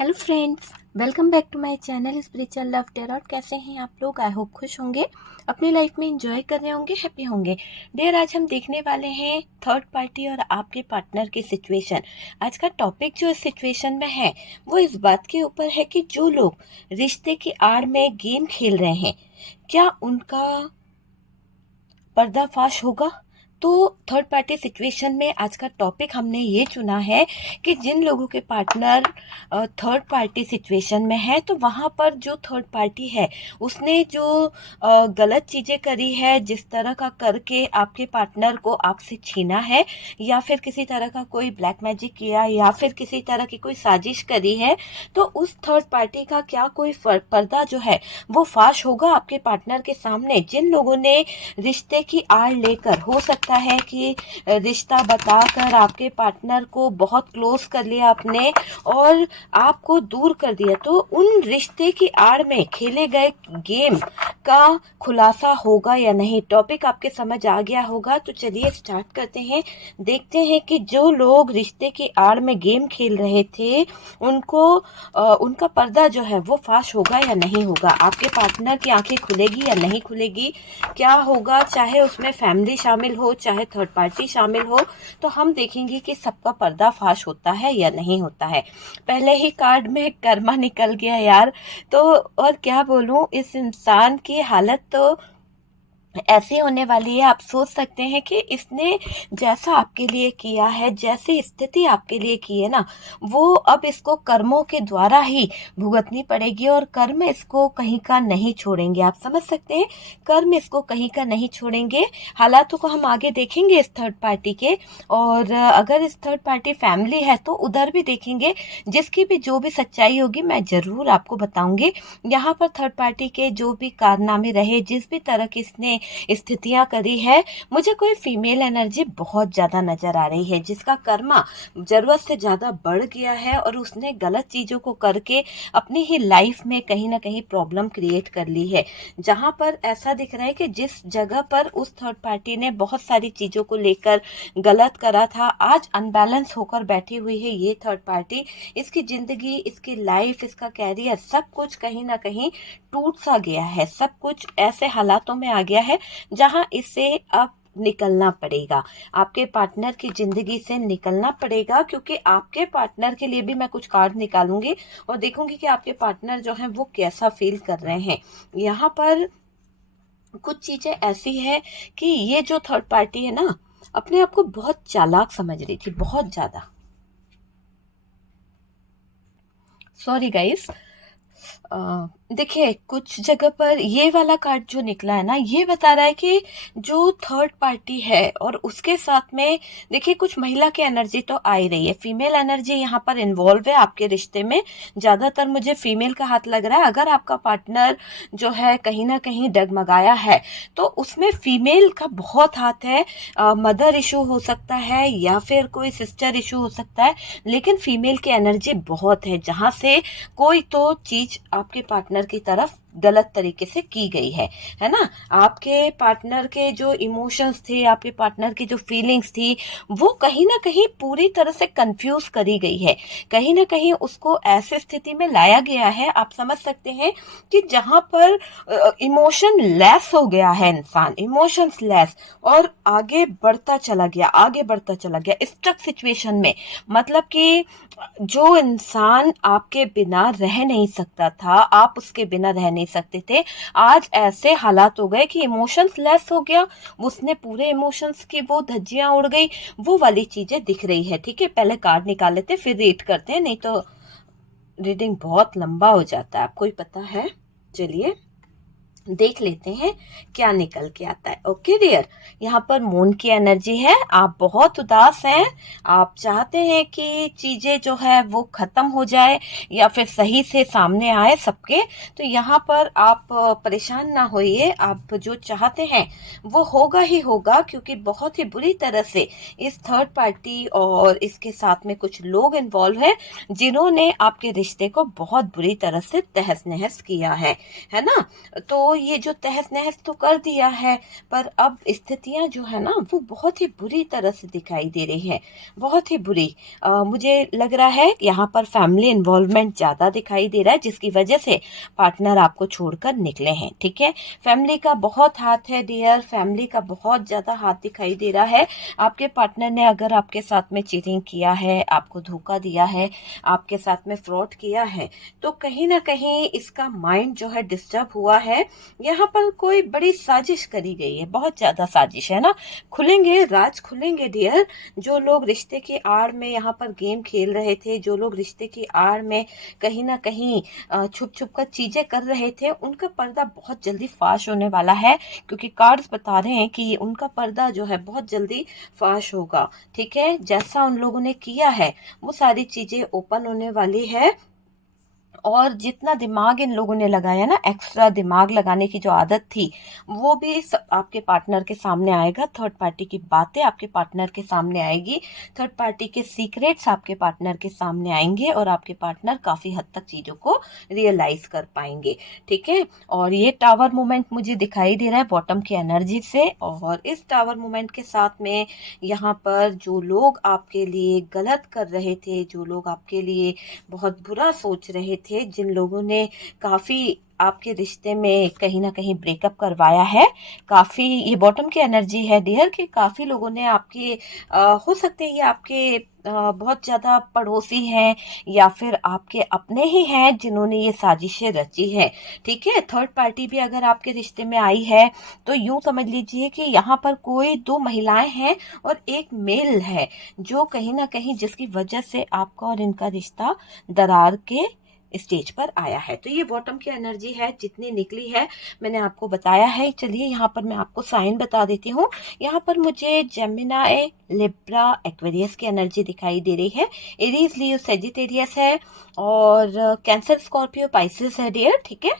Hello friends, welcome back to my channel spiritual love tarot. कैसे हैं आप लोग? आई होप खुश होंगे, अपनी लाइफ में एंजॉय कर रहे होंगे, हैप्पी होंगे। डियर, आज हम देखने वाले हैं थर्ड पार्टी और आपके पार्टनर की सिचुएशन। आज का टॉपिक जो इस सिचुएशन में है वो इस बात के ऊपर है कि जो लोग रिश्ते की आड़ में गेम खेल रहे हैं, क्या उनका पर्दाफाश होगा? तो थर्ड पार्टी सिचुएशन में आज का टॉपिक हमने ये चुना है कि जिन लोगों के पार्टनर थर्ड पार्टी सिचुएशन में है, तो वहाँ पर जो थर्ड पार्टी है उसने जो गलत चीज़ें करी है, जिस तरह का करके आपके पार्टनर को आपसे छीना है, या फिर किसी तरह का कोई ब्लैक मैजिक किया, या फिर किसी तरह की कोई साजिश करी है, तो उस थर्ड पार्टी का क्या कोई पर्दा जो है वो फाश होगा आपके पार्टनर के सामने? जिन लोगों ने रिश्ते की आड़ लेकर, हो सकता है कि रिश्ता बताकर आपके पार्टनर को बहुत क्लोज कर लिया आपने और आपको दूर कर दिया, तो उन रिश्ते की आड़ में खेले गए गेम का खुलासा होगा या नहीं? टॉपिक आपके समझ आ गया होगा, तो चलिए स्टार्ट करते हैं। देखते हैं कि जो लोग रिश्ते की आड़ में गेम खेल रहे थे उनको उनका पर्दा जो है वो फाश होगा या नहीं होगा। आपके पार्टनर की आंखें खुलेगी या नहीं खुलेगी, क्या होगा, चाहे उसमें फैमिली शामिल हो चाहे थर्ड पार्टी शामिल हो, तो हम देखेंगे कि सबका पर्दाफाश होता है या नहीं होता है। पहले ही कार्ड में कर्मा निकल गया यार, तो और क्या बोलूं, इस इंसान की हालत तो ऐसी होने वाली है। आप सोच सकते हैं कि इसने जैसा आपके लिए किया है, जैसी स्थिति आपके लिए की है ना, वो अब इसको कर्मों के द्वारा ही भुगतनी पड़ेगी और कर्म इसको कहीं का नहीं छोड़ेंगे। आप समझ सकते हैं, कर्म इसको कहीं का नहीं छोड़ेंगे। हालातों को हम आगे देखेंगे इस थर्ड पार्टी के, और अगर इस थर्ड पार्टी फैमिली है तो उधर भी देखेंगे। जिसकी भी जो भी सच्चाई होगी मैं जरूर आपको बताऊंगी। यहाँ पर थर्ड पार्टी के जो भी कारनामे रहे, जिस भी तरह की इसने स्थितियां करी है, मुझे कोई फीमेल एनर्जी बहुत ज्यादा नजर आ रही है, जिसका कर्मा जरूरत से ज्यादा बढ़ गया है और उसने गलत चीजों को करके अपनी ही लाइफ में कहीं ना कहीं प्रॉब्लम क्रिएट कर ली है। जहां पर ऐसा दिख रहा है कि जिस जगह पर उस थर्ड पार्टी ने बहुत सारी चीजों को लेकर गलत करा था, आज अनबैलेंस होकर बैठी हुई है ये थर्ड पार्टी। इसकी जिंदगी, इसकी लाइफ, इसका कैरियर, सब कुछ कहीं ना कहीं टूट सा गया है। सब कुछ ऐसे हालातों में आ गया है जहां इसे अब निकलना पड़ेगा। आपके पार्टनर की जिंदगी से निकलना पड़ेगा, क्योंकि आपके पार्टनर के लिए भी मैं कुछ कार्ड निकालूंगी और देखूंगी कि आपके पार्टनर जो हैं वो कैसा फील कर रहे हैं। यहाँ पर कुछ चीजें ऐसी है कि ये जो थर्ड पार्टी है ना, अपने आप को बहुत चालाक समझ रही थी, बहुत ज्यादा। सॉरी गाइस, देखिए कुछ जगह पर ये वाला कार्ड जो निकला है ना, ये बता रहा है कि जो थर्ड पार्टी है और उसके साथ में देखिए कुछ महिला की एनर्जी तो आ ही रही है। फीमेल एनर्जी यहाँ पर इन्वॉल्व है आपके रिश्ते में। ज्यादातर मुझे फीमेल का हाथ लग रहा है। अगर आपका पार्टनर जो है कहीं ना कहीं डगमगाया है तो उसमें फीमेल का बहुत हाथ है। मदर इशू हो सकता है या फिर कोई सिस्टर इशू हो सकता है, लेकिन फीमेल की एनर्जी बहुत है, जहां से कोई तो चीज आपके पार्टनर की तरफ गलत तरीके से की गई है ना। आपके पार्टनर के जो इमोशंस थे, आपके पार्टनर की जो फीलिंग्स थी, वो कहीं ना कहीं पूरी तरह से कंफ्यूज करी गई है। कहीं ना कहीं उसको ऐसी स्थिति में लाया गया है, आप समझ सकते हैं, कि जहां पर इमोशन लेस हो गया है इंसान, इमोशंस लेस, और आगे बढ़ता चला गया, आगे बढ़ता चला गया स्टक सिचुएशन में। मतलब कि जो इंसान आपके बिना रह नहीं सकता था, आप उसके बिना रह नहीं सकते थे, आज ऐसे हालात हो गए कि इमोशंस लेस हो गया, उसने पूरे इमोशंस की वो धज्जियां उड़ गई, वो वाली चीजें दिख रही है। ठीक है, पहले कार्ड निकाल लेते फिर रीड करते हैं, नहीं तो रीडिंग बहुत लंबा हो जाता है, आपको ही पता है। चलिए देख लेते हैं क्या निकल के आता है। ओके डियर, यहाँ पर मून की एनर्जी है। आप बहुत उदास हैं, आप चाहते हैं कि चीजें जो है वो खत्म हो जाए या फिर सही से सामने आए सबके। तो यहाँ पर आप परेशान ना होइए, आप जो चाहते हैं वो होगा ही होगा, क्योंकि बहुत ही बुरी तरह से इस थर्ड पार्टी और इसके साथ में कुछ लोग इन्वॉल्व हैं, जिन्होंने आपके रिश्ते को बहुत बुरी तरह से तहस नहस किया है ना। तो तो ये जो तहस नहस तो कर दिया है, पर अब स्थितियां जो है ना वो बहुत ही बुरी तरह से दिखाई दे रही है, बहुत ही बुरी। मुझे लग रहा है यहाँ पर फैमिली इन्वॉल्वमेंट ज़्यादा दिखाई दे रहा है, जिसकी वजह से पार्टनर आपको छोड़कर निकले हैं। ठीक है, फैमिली का बहुत हाथ है डियर, फैमिली का बहुत ज़्यादा हाथ दिखाई दे रहा है। आपके पार्टनर ने अगर आपके साथ में चीटिंग किया है, आपको धोखा दिया है, आपके साथ में फ्रॉड किया है, तो कहीं ना कहीं इसका माइंड जो है डिस्टर्ब हुआ है। यहाँ पर कोई बड़ी साजिश करी गई है, बहुत ज्यादा साजिश है ना। खुलेंगे, राज खुलेंगे डियर। जो लोग रिश्ते की आड़ में यहाँ पर गेम खेल रहे थे, जो लोग रिश्ते की आड़ में कहीं ना कहीं छुप छुप कर चीजें कर रहे थे, उनका पर्दा बहुत जल्दी फाश होने वाला है, क्योंकि कार्ड्स बता रहे हैं कि उनका पर्दा जो है बहुत जल्दी फाश होगा। ठीक है, जैसा उन लोगों ने किया है वो सारी चीजें ओपन होने वाली है। और जितना दिमाग इन लोगों ने लगाया ना, एक्स्ट्रा दिमाग लगाने की जो आदत थी, वो भी आपके पार्टनर के सामने आएगा। थर्ड पार्टी की बातें आपके पार्टनर के सामने आएगी, थर्ड पार्टी के सीक्रेट्स आपके पार्टनर के सामने आएंगे, और आपके पार्टनर काफी हद तक चीजों को रियलाइज कर पाएंगे। ठीक है, और ये टावर मूवमेंट मुझे दिखाई दे रहा है बॉटम की एनर्जी से, और इस टावर मूवमेंट के साथ में यहाँ पर जो लोग आपके लिए गलत कर रहे थे, जो लोग आपके लिए बहुत बुरा सोच रहे थे, जिन लोगों ने काफी आपके रिश्ते में कहीं ना कहीं ब्रेकअप करवाया है, काफी, ये बॉटम की एनर्जी है डियर, कि काफी लोगों ने आपके हो सकते हैं ये आपके बहुत ज्यादा पड़ोसी हैं, या फिर आपके अपने ही हैं जिन्होंने ये साजिशें रची है। ठीक है, थर्ड पार्टी भी अगर आपके रिश्ते में आई है तो यूं समझ लीजिए कि यहाँ पर कोई दो महिलाएं हैं और एक मेल है, जो कहीं ना कहीं जिसकी वजह से आपका और इनका रिश्ता दरार के स्टेज पर आया है। तो ये बॉटम की एनर्जी है, जितनी निकली है मैंने आपको बताया है। चलिए यहाँ पर मैं आपको साइन बता देती हूँ। यहाँ पर मुझे जेमिनाई, लिब्रा, एक्वेरियस की एनर्जी दिखाई दे रही है। एरीज, लियो, सेजिटेरियस है, और कैंसर, स्कॉर्पियो, पाइसेस है डियर। ठीक है,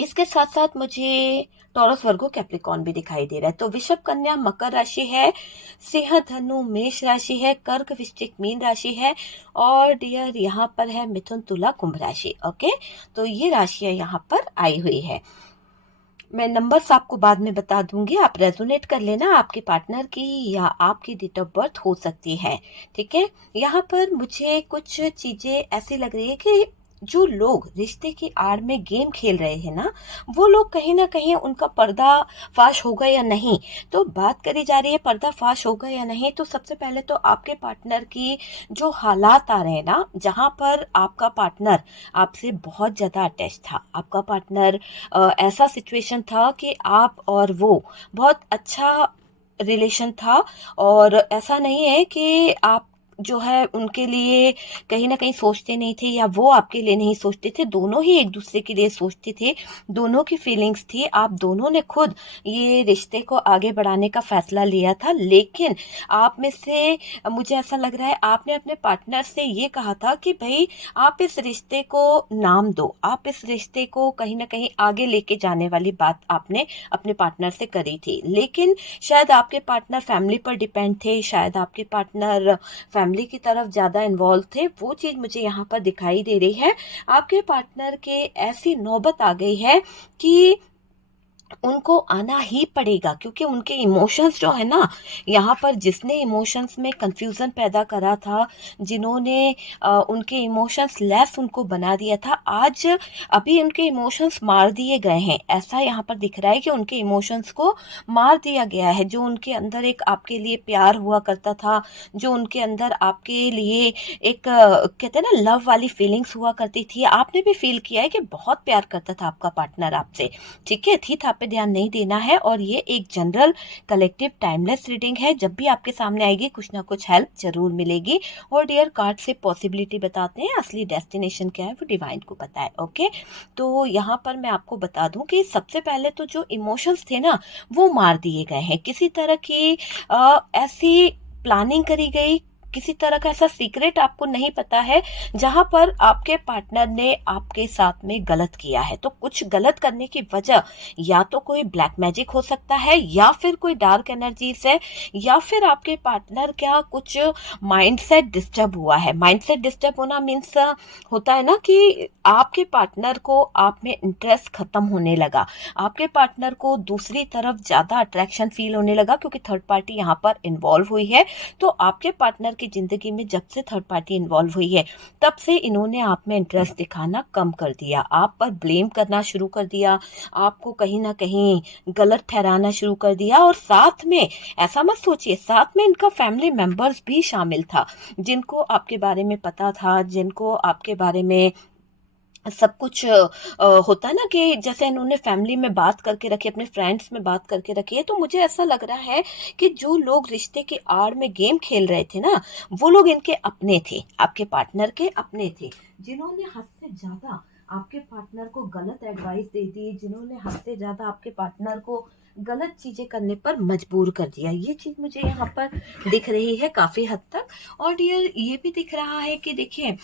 इसके साथ साथ मुझे टॉरस, वर्गो, कैप्रिकॉर्न भी दिखाई दे रहा है। तो वृषभ, कन्या, मकर राशि है, सिंह, धनु, मेष राशि है, कर्क, वृश्चिक, मीन राशि है, और डियर यहाँ पर है मिथुन, तुला, कुंभ राशि। ओके, तो ये राशियां यहाँ पर आई हुई है। मैं नंबर्स आपको बाद में बता दूंगी, आप रेजोनेट कर लेना। आपके पार्टनर की या आपकी डेट ऑफ बर्थ हो सकती है। ठीक है, यहाँ पर मुझे कुछ चीजें ऐसी लग रही है कि जो लोग रिश्ते की आड़ में गेम खेल रहे हैं ना, वो लोग कहीं ना कहीं उनका पर्दा फाश होगा या नहीं। तो बात करी जा रही है पर्दा फाश होगा या नहीं, तो सबसे पहले तो आपके पार्टनर की जो हालात आ रहे हैं ना, जहां पर आपका पार्टनर आपसे बहुत ज्यादा अटैच था, आपका पार्टनर ऐसा सिचुएशन था कि आप और वो बहुत अच्छा रिलेशन था, और ऐसा नहीं है कि आप जो है उनके लिए कहीं ना कहीं सोचते नहीं थे, या वो आपके लिए नहीं सोचते थे। दोनों ही एक दूसरे के लिए सोचते थे, दोनों की फीलिंग्स थी। आप दोनों ने खुद ये रिश्ते को आगे बढ़ाने का फैसला लिया था, लेकिन आप में से मुझे ऐसा लग रहा है आपने अपने पार्टनर से ये कहा था कि भाई आप इस रिश्ते को नाम दो, आप इस रिश्ते को कहीं ना कहीं आगे लेके जाने वाली बात आपने अपने पार्टनर से करी थी। लेकिन शायद आपके पार्टनर फैमिली पर डिपेंड थे, शायद आपके पार्टनर फैमिली की तरफ ज्यादा इन्वॉल्व थे, वो चीज मुझे यहाँ पर दिखाई दे रही है। आपके पार्टनर के ऐसी नौबत आ गई है कि उनको आना ही पड़ेगा, क्योंकि उनके इमोशंस जो है ना, यहाँ पर जिसने इमोशंस में कंफ्यूजन पैदा करा था, जिन्होंने उनके इमोशंस लेस उनको बना दिया था, आज अभी उनके इमोशंस मार दिए गए हैं। ऐसा यहाँ पर दिख रहा है कि उनके इमोशंस को मार दिया गया है। जो उनके अंदर एक आपके लिए प्यार हुआ करता था, जो उनके अंदर आपके लिए एक कहते हैं ना लव वाली फीलिंग्स हुआ करती थी, आपने भी फील किया है कि बहुत प्यार करता था आपका पार्टनर आपसे। ठीक है, थी पे ध्यान नहीं देना है। और ये एक जनरल कलेक्टिव टाइमलेस रीडिंग है, जब भी आपके सामने आएगी कुछ ना कुछ हेल्प जरूर मिलेगी। और डियर कार्ड से पॉसिबिलिटी बताते हैं, असली डेस्टिनेशन क्या है वो डिवाइन को पता है। ओके, तो यहाँ पर मैं आपको बता दूं कि सबसे पहले तो जो इमोशंस थे ना वो मार दिए गए हैं। किसी तरह की ऐसी प्लानिंग करी गई किसी तरह का ऐसा सीक्रेट आपको नहीं पता है जहां पर आपके पार्टनर ने आपके साथ में गलत किया है। तो कुछ गलत करने की वजह या तो कोई ब्लैक मैजिक हो सकता है, या फिर कोई डार्क एनर्जीज है, या फिर आपके पार्टनर का कुछ माइंडसेट डिस्टर्ब हुआ है। माइंडसेट डिस्टर्ब होना मीन्स होता है ना कि आपके पार्टनर को आप में इंटरेस्ट खत्म होने लगा, आपके पार्टनर को दूसरी तरफ ज्यादा अट्रैक्शन फील होने लगा क्योंकि थर्ड पार्टी यहाँ पर इन्वॉल्व हुई है। तो आपके पार्टनर की जिंदगी में जब से थर्ड पार्टी इन्वॉल्व हुई है तब से इन्होंने आप में इंटरेस्ट दिखाना कम कर दिया, आप पर ब्लेम करना शुरू कर दिया, आपको कहीं ना कहीं गलत ठहराना शुरू कर दिया। और साथ में ऐसा मत सोचिए, साथ में इनका फैमिली मेंबर्स भी शामिल था, जिनको आपके बारे में पता था, जिनको आपके बारे में सब कुछ होता है ना कि जैसे इन्होंने फैमिली में बात करके रखी, अपने फ्रेंड्स में बात करके रखी है। तो मुझे ऐसा लग रहा है कि जो लोग रिश्ते की आड़ में गेम खेल रहे थे ना, वो लोग इनके अपने थे, आपके पार्टनर के अपने थे, जिन्होंने हद से ज्यादा आपके पार्टनर को गलत एडवाइस दे दी, जिन्होंने हद से ज्यादा आपके पार्टनर को गलत चीजें करने पर मजबूर कर दिया। ये चीज मुझे यहाँ पर दिख रही है काफी हद तक। और डियर ये भी दिख रहा है कि देखिए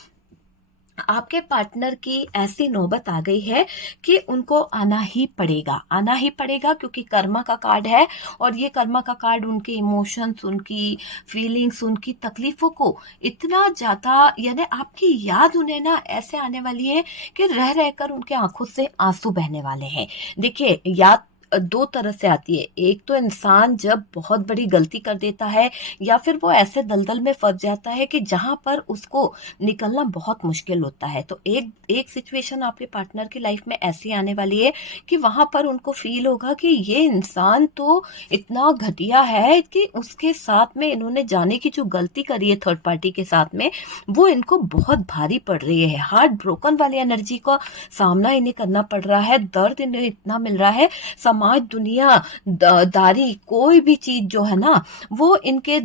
आपके पार्टनर की ऐसी नौबत आ गई है कि उनको आना ही पड़ेगा, आना ही पड़ेगा, क्योंकि कर्मा का कार्ड है। और ये कर्मा का कार्ड उनके इमोशंस, उनकी फीलिंग्स, उनकी तकलीफों को इतना ज्यादा, यानी आपकी याद उन्हें ना ऐसे आने वाली है कि रह रहकर उनके आंखों से आंसू बहने वाले हैं। देखिए याद दो तरह से आती है। एक तो इंसान जब बहुत बड़ी गलती कर देता है या फिर वो ऐसे दलदल में फंस जाता है कि जहां पर उसको निकलना बहुत मुश्किल होता है। तो एक सिचुएशन आपके पार्टनर की लाइफ में ऐसी आने वाली है कि वहां पर उनको फील होगा कि ये इंसान तो इतना घटिया है कि उसके साथ में इन्होंने जाने की जो गलती करी है थर्ड पार्टी के साथ में, वो इनको बहुत भारी पड़ रही है। हार्ट ब्रोकन वाली एनर्जी का सामना इन्हें करना पड़ रहा है, दर्द इन्हें इतना मिल रहा है, समाज, दुनिया दारी, कोई भी चीज जो है ना वो इनके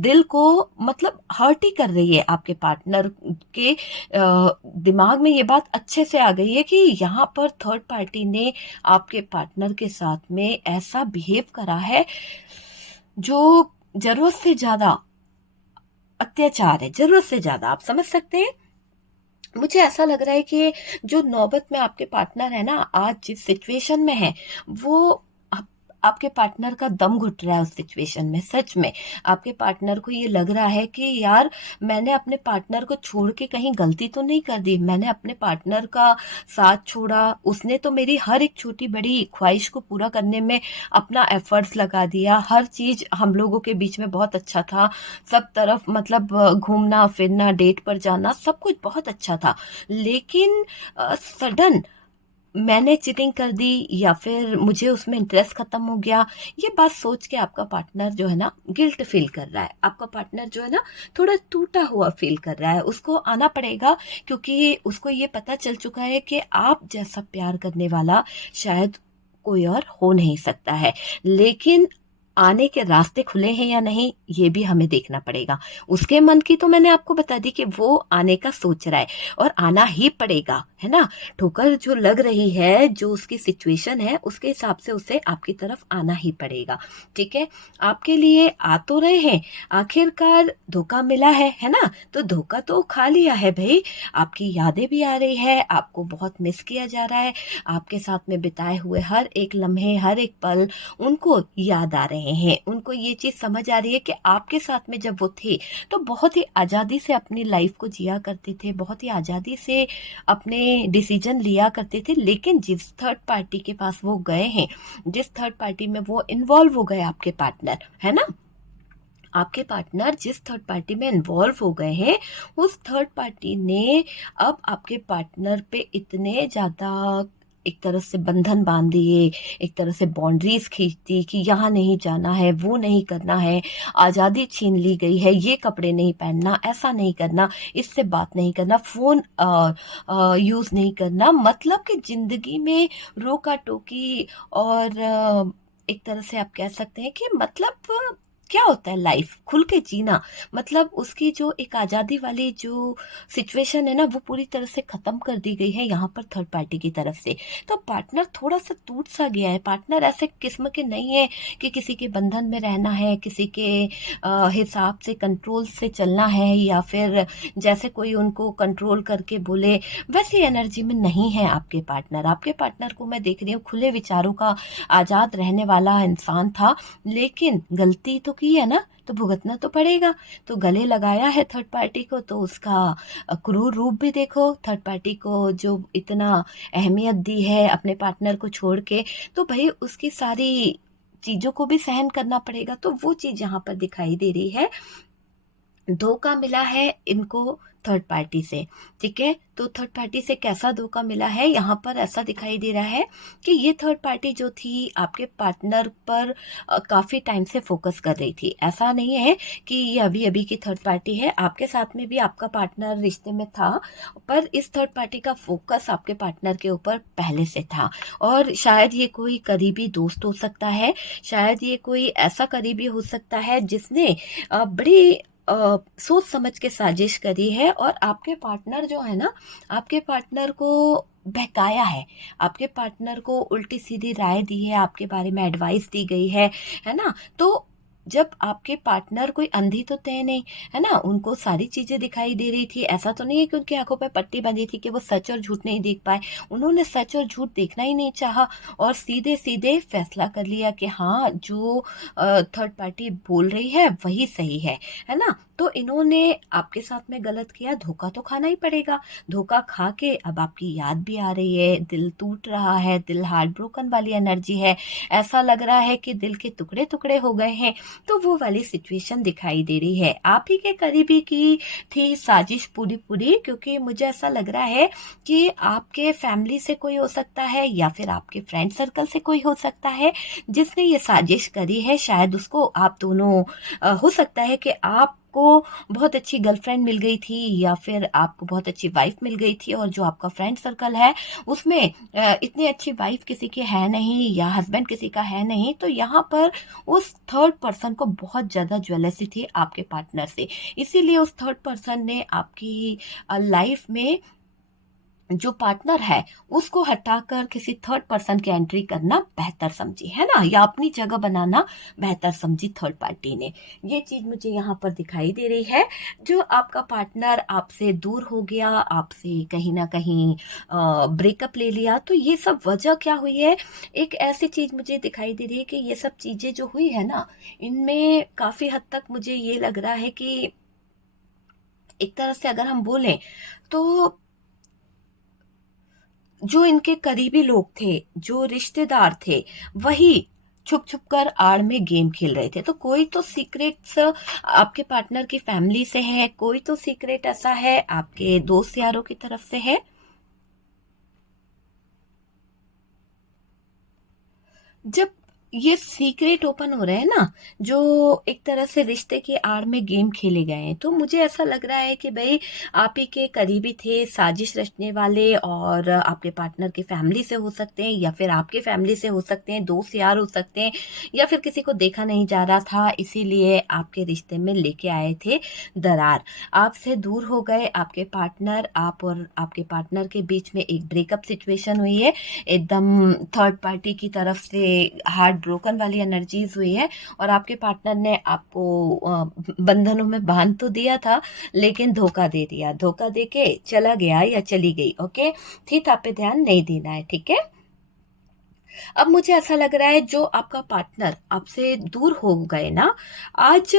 दिल को मतलब हर्ट ही कर रही है। आपके पार्टनर के दिमाग में ये बात अच्छे से आ गई है कि यहाँ पर थर्ड पार्टी ने आपके पार्टनर के साथ में ऐसा बिहेव करा है जो जरूरत से ज्यादा अत्याचार है, जरूरत से ज्यादा, आप समझ सकते हैं। मुझे ऐसा लग रहा है कि जो नौबत में आपके पार्टनर है ना आज जिस सिचुएशन में है, वो आपके पार्टनर का दम घुट रहा है उस सिचुएशन में। सच में आपके पार्टनर को ये लग रहा है कि यार मैंने अपने पार्टनर को छोड़ के कहीं गलती तो नहीं कर दी, मैंने अपने पार्टनर का साथ छोड़ा, उसने तो मेरी हर एक छोटी बड़ी ख्वाहिश को पूरा करने में अपना एफर्ट्स लगा दिया, हर चीज हम लोगों के बीच में बहुत अच्छा था, सब तरफ मतलब घूमना फिरना, डेट पर जाना, सब कुछ बहुत अच्छा था। लेकिन सडन मैंने चीटिंग कर दी या फिर मुझे उसमें इंटरेस्ट खत्म हो गया, ये बात सोच के आपका पार्टनर जो है ना गिल्ट फील कर रहा है, आपका पार्टनर जो है ना थोड़ा टूटा हुआ फील कर रहा है। उसको आना पड़ेगा क्योंकि उसको ये पता चल चुका है कि आप जैसा प्यार करने वाला शायद कोई और हो नहीं सकता है। लेकिन आने के रास्ते खुले हैं या नहीं ये भी हमें देखना पड़ेगा। उसके मन की तो मैंने आपको बता दी कि वो आने का सोच रहा है और आना ही पड़ेगा, है ना। ठोकर जो लग रही है, जो उसकी सिचुएशन है, उसके हिसाब से उसे आपकी तरफ आना ही पड़ेगा। ठीक है, आपके लिए आ तो रहे हैं, आखिरकार धोखा मिला है ना। तो धोखा तो खा लिया है भाई, आपकी यादें भी आ रही है, आपको बहुत मिस किया जा रहा है, आपके साथ में बिताए हुए हर एक लम्हे, हर एक पल उनको याद आ रहे हैं। उनको ये चीज समझ आ रही है कि आपके साथ में जब वो थे तो बहुत ही आजादी से अपनी लाइफ को जिया करते थे, बहुत ही आजादी से अपने डिसीजन लिया करते थे। लेकिन जिस थर्ड पार्टी के पास वो गए हैं, जिस थर्ड पार्टी में वो इन्वॉल्व हो गए, आपके पार्टनर है ना, आपके पार्टनर जिस थर्ड पार्टी में इन्वॉल्व हो गए हैं, उस थर्ड पार्टी ने अब आपके पार्टनर पे इतने ज्यादा एक तरह से बंधन बांध दिए, एक तरह से बाउंड्रीज खींच दी कि यहाँ नहीं जाना है, वो नहीं करना है, आज़ादी छीन ली गई है, ये कपड़े नहीं पहनना, ऐसा नहीं करना, इससे बात नहीं करना, फोन यूज नहीं करना। मतलब कि जिंदगी में रोका टोकी और एक तरह से आप कह सकते हैं कि मतलब क्या होता है लाइफ खुल के जीना, मतलब उसकी जो एक आज़ादी वाली जो सिचुएशन है ना, वो पूरी तरह से ख़त्म कर दी गई है यहाँ पर थर्ड पार्टी की तरफ से। तो पार्टनर थोड़ा सा टूट सा गया है। पार्टनर ऐसे किस्म के नहीं है कि किसी के बंधन में रहना है, किसी के हिसाब से कंट्रोल से चलना है, या फिर जैसे कोई उनको कंट्रोल करके बोले, वैसी एनर्जी में नहीं है आपके पार्टनर। आपके पार्टनर को मैं देख रही हूँ खुले विचारों का आज़ाद रहने वाला इंसान था, लेकिन गलती तो की है ना, तो भुगतना तो पड़ेगा। तो गले लगाया है थर्ड पार्टी को, तो उसका क्रूर रूप भी देखो। थर्ड पार्टी को जो इतना अहमियत दी है अपने पार्टनर को छोड़ के, तो भाई उसकी सारी चीज़ों को भी सहन करना पड़ेगा। तो वो चीज़ यहाँ पर दिखाई दे रही है। धोखा मिला है इनको थर्ड पार्टी से, ठीक है। तो थर्ड पार्टी से कैसा धोखा मिला है, यहाँ पर ऐसा दिखाई दे रहा है कि ये थर्ड पार्टी जो थी आपके पार्टनर पर काफ़ी टाइम से फोकस कर रही थी। ऐसा नहीं है कि ये अभी अभी की थर्ड पार्टी है, आपके साथ में भी आपका पार्टनर रिश्ते में था, पर इस थर्ड पार्टी का फोकस आपके पार्टनर के ऊपर पहले से था। और शायद ये कोई करीबी दोस्त हो सकता है, शायद ये कोई ऐसा करीबी हो सकता है जिसने बड़ी सोच समझ के साजिश करी है, और आपके पार्टनर जो है ना, आपके पार्टनर को बहकाया है, आपके पार्टनर को उल्टी सीधी राय दी है, आपके बारे में एडवाइस दी गई है ना। तो जब आपके पार्टनर कोई अंधी तो थे नहीं, है ना, उनको सारी चीजें दिखाई दे रही थी। ऐसा तो नहीं है कि उनकी आंखों पर पट्टी बंधी थी कि वो सच और झूठ नहीं देख पाए। उन्होंने सच और झूठ देखना ही नहीं चाहा, और सीधे सीधे फैसला कर लिया कि हाँ, जो थर्ड पार्टी बोल रही है वही सही है ना। तो इन्होंने आपके साथ में गलत किया, धोखा तो खाना ही पड़ेगा। धोखा खा के अब आपकी याद भी आ रही है, दिल टूट रहा है, दिल हार्ट ब्रोकन वाली एनर्जी है, ऐसा लग रहा है कि दिल के टुकड़े टुकड़े हो गए हैं। तो वो वाली सिचुएशन दिखाई दे रही है। आप ही के करीबी की थी साजिश पूरी पूरी, क्योंकि मुझे ऐसा लग रहा है कि आपके फैमिली से कोई हो सकता है, या फिर आपके फ्रेंड सर्कल से कोई हो सकता है जिसने ये साजिश करी है। शायद उसको आप दोनों हो सकता है कि आपको बहुत अच्छी गर्लफ्रेंड मिल गई थी, या फिर आपको बहुत अच्छी वाइफ मिल गई थी, और जो आपका फ्रेंड सर्कल है उसमें इतनी अच्छी वाइफ किसी की है नहीं, या हस्बैंड किसी का है नहीं। तो यहाँ पर उस थर्ड पर्सन को बहुत ज़्यादा ज्वेलसी थी आपके पार्टनर से, इसीलिए उस थर्ड पर्सन ने आपकी लाइफ में जो पार्टनर है उसको हटाकर किसी थर्ड पर्सन की एंट्री करना बेहतर समझी, है ना, या अपनी जगह बनाना बेहतर समझी थर्ड पार्टी ने। ये चीज मुझे यहाँ पर दिखाई दे रही है। जो आपका पार्टनर आपसे दूर हो गया, आपसे कहीं ना कहीं ब्रेकअप ले लिया, तो ये सब वजह क्या हुई है। एक ऐसी चीज मुझे दिखाई दे रही है कि ये सब चीजें जो हुई है ना, इनमें काफी हद तक मुझे ये लग रहा है कि एक तरह से अगर हम बोलें तो जो इनके करीबी लोग थे, जो रिश्तेदार थे, वही छुप छुप कर आड़ में गेम खेल रहे थे। तो कोई तो सीक्रेट्स आपके पार्टनर की फैमिली से है, कोई तो सीक्रेट ऐसा है आपके दोस्त यारों की तरफ से है। जब ये सीक्रेट ओपन हो रहे हैं ना, जो एक तरह से रिश्ते की आड़ में गेम खेले गए हैं, तो मुझे ऐसा लग रहा है कि भाई आप ही के करीबी थे साजिश रचने वाले, और आपके पार्टनर की फैमिली से हो सकते हैं, या फिर आपके फैमिली से हो सकते हैं, दोस्त यार हो सकते हैं, या फिर किसी को देखा नहीं जा रहा था, इसीलिए आपके रिश्ते में लेके आए थे दरार। आपसे दूर हो गए आपके पार्टनर, आप और आपके पार्टनर के बीच में एक ब्रेकअप सिचुएशन हुई है, एकदम थर्ड पार्टी की तरफ से हार्ट ब्रोकन वाली एनर्जीज हुई है, और आपके पार्टनर ने आपको बंधनों में बांध तो दिया था, लेकिन धोखा दे दिया, धोखा दे के चला गया या चली गई। ओके, ठीक, आप पे ध्यान नहीं देना है, ठीक है। अब मुझे ऐसा लग रहा है जो आपका पार्टनर आपसे दूर हो गए ना, आज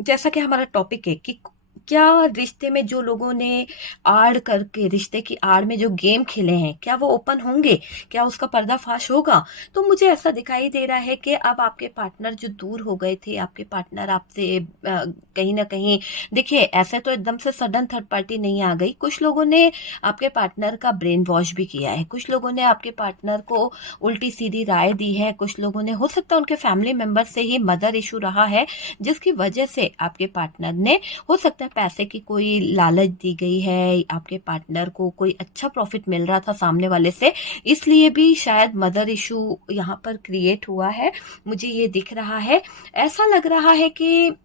जैसा कि हमारा टॉपिक है कि क्या रिश्ते में जो लोगों ने आड़ करके रिश्ते की आड़ में जो गेम खेले हैं, क्या वो ओपन होंगे, क्या उसका पर्दाफाश होगा। तो मुझे ऐसा दिखाई दे रहा है कि अब आपके पार्टनर जो दूर हो गए थे, आपके पार्टनर आपसे कहीं ना कहीं, देखिए ऐसे तो एकदम से सडन थर्ड पार्टी नहीं आ गई। कुछ लोगों ने आपके पार्टनर का ब्रेन वॉश भी किया है, कुछ लोगों ने आपके पार्टनर को उल्टी सीधी राय दी है, कुछ लोगों ने, हो सकता है उनके फैमिली मेंबर से ही मदर इशू रहा है, जिसकी वजह से आपके पार्टनर ने, हो सकता है पैसे की कोई लालच दी गई है, आपके पार्टनर को कोई अच्छा प्रॉफिट मिल रहा था सामने वाले से, इसलिए भी शायद मदर इशू यहाँ पर क्रिएट हुआ है, मुझे ये दिख रहा है। ऐसा लग रहा है कि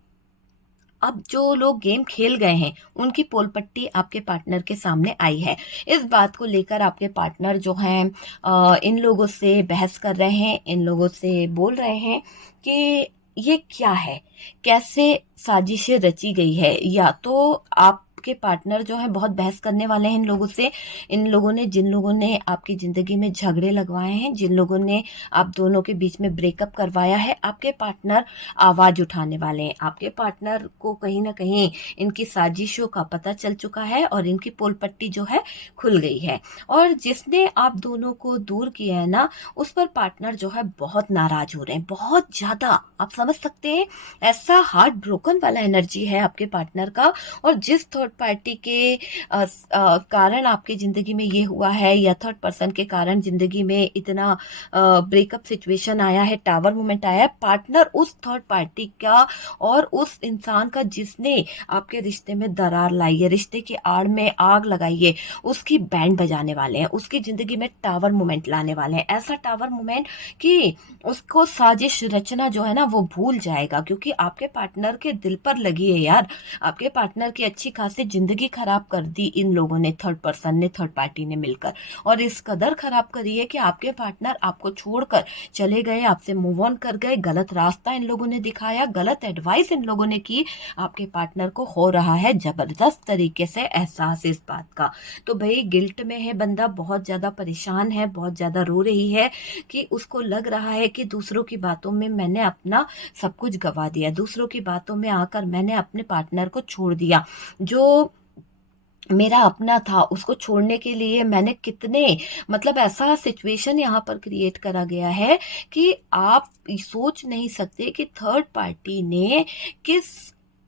अब जो लोग गेम खेल गए हैं उनकी पोल पट्टी आपके पार्टनर के सामने आई है। इस बात को लेकर आपके पार्टनर जो हैं इन लोगों से बहस कर रहे हैं, इन लोगों से बोल रहे हैं कि ये क्या है, कैसे साजिशें रची गई है। या तो आपके पार्टनर जो है बहुत बहस करने वाले हैं इन लोगों से, इन लोगों ने, जिन लोगों ने आपकी जिंदगी में झगड़े लगवाए हैं, जिन लोगों ने आप दोनों के बीच में ब्रेकअप करवाया है, आपके पार्टनर आवाज उठाने वाले हैं। आपके पार्टनर को कहीं ना कहीं इनकी साजिशों का पता चल चुका है और इनकी पोल पट्टी जो है खुल गई है। और जिसने आप दोनों को दूर किया है ना, उस पर पार्टनर जो है बहुत नाराज हो रहे हैं, बहुत ज्यादा। आप समझ सकते हैं, ऐसा हार्ट ब्रोकन वाला एनर्जी है आपके पार्टनर का। और जिस थर्ड पार्टी के कारण आपकी जिंदगी में ये हुआ है, या थर्ड पर्सन के कारण जिंदगी में इतना ब्रेकअप सिचुएशन आया है, टावर मोमेंट आया है, पार्टनर उस थर्ड पार्टी का और उस इंसान का जिसने आपके रिश्ते में दरार लाई है, रिश्ते की आड़ में आग लगाई है, उसकी बैंड बजाने वाले हैं, उसकी जिंदगी में टावर मोमेंट लाने वाले हैं। ऐसा टावर मोमेंट कि उसको साजिश रचना जो है ना वो भूल जाएगा, क्योंकि आपके पार्टनर के दिल पर लगी है यार। आपके पार्टनर की अच्छी खासी जिंदगी खराब कर दी इन लोगों ने, थर्ड पर्सन ने, थर्ड पार्टी ने मिलकर। और इस कदर खराब करी है कि आपके पार्टनर आपको छोड़कर चले गए, आपसे मूव ऑन कर गए, गलत रास्ता इन लोगों ने दिखाया, गलत एडवाइस इन लोगों ने की। आपके पार्टनर को हो रहा है जबरदस्त तरीके से एहसास इस बात का। तो भाई गिल्ट में है बंदा, बहुत ज्यादा परेशान है, बहुत ज्यादा रो रही है कि उसको लग रहा है कि दूसरों की बातों में मैंने अपना सब कुछ गवा दिया, दूसरों की बातों में आकर मैंने अपने पार्टनर को छोड़ दिया। जो मेरा अपना था उसको छोड़ने के लिए मैंने कितने, मतलब ऐसा सिचुएशन यहाँ पर क्रिएट करा गया है कि आप सोच नहीं सकते कि थर्ड पार्टी ने किस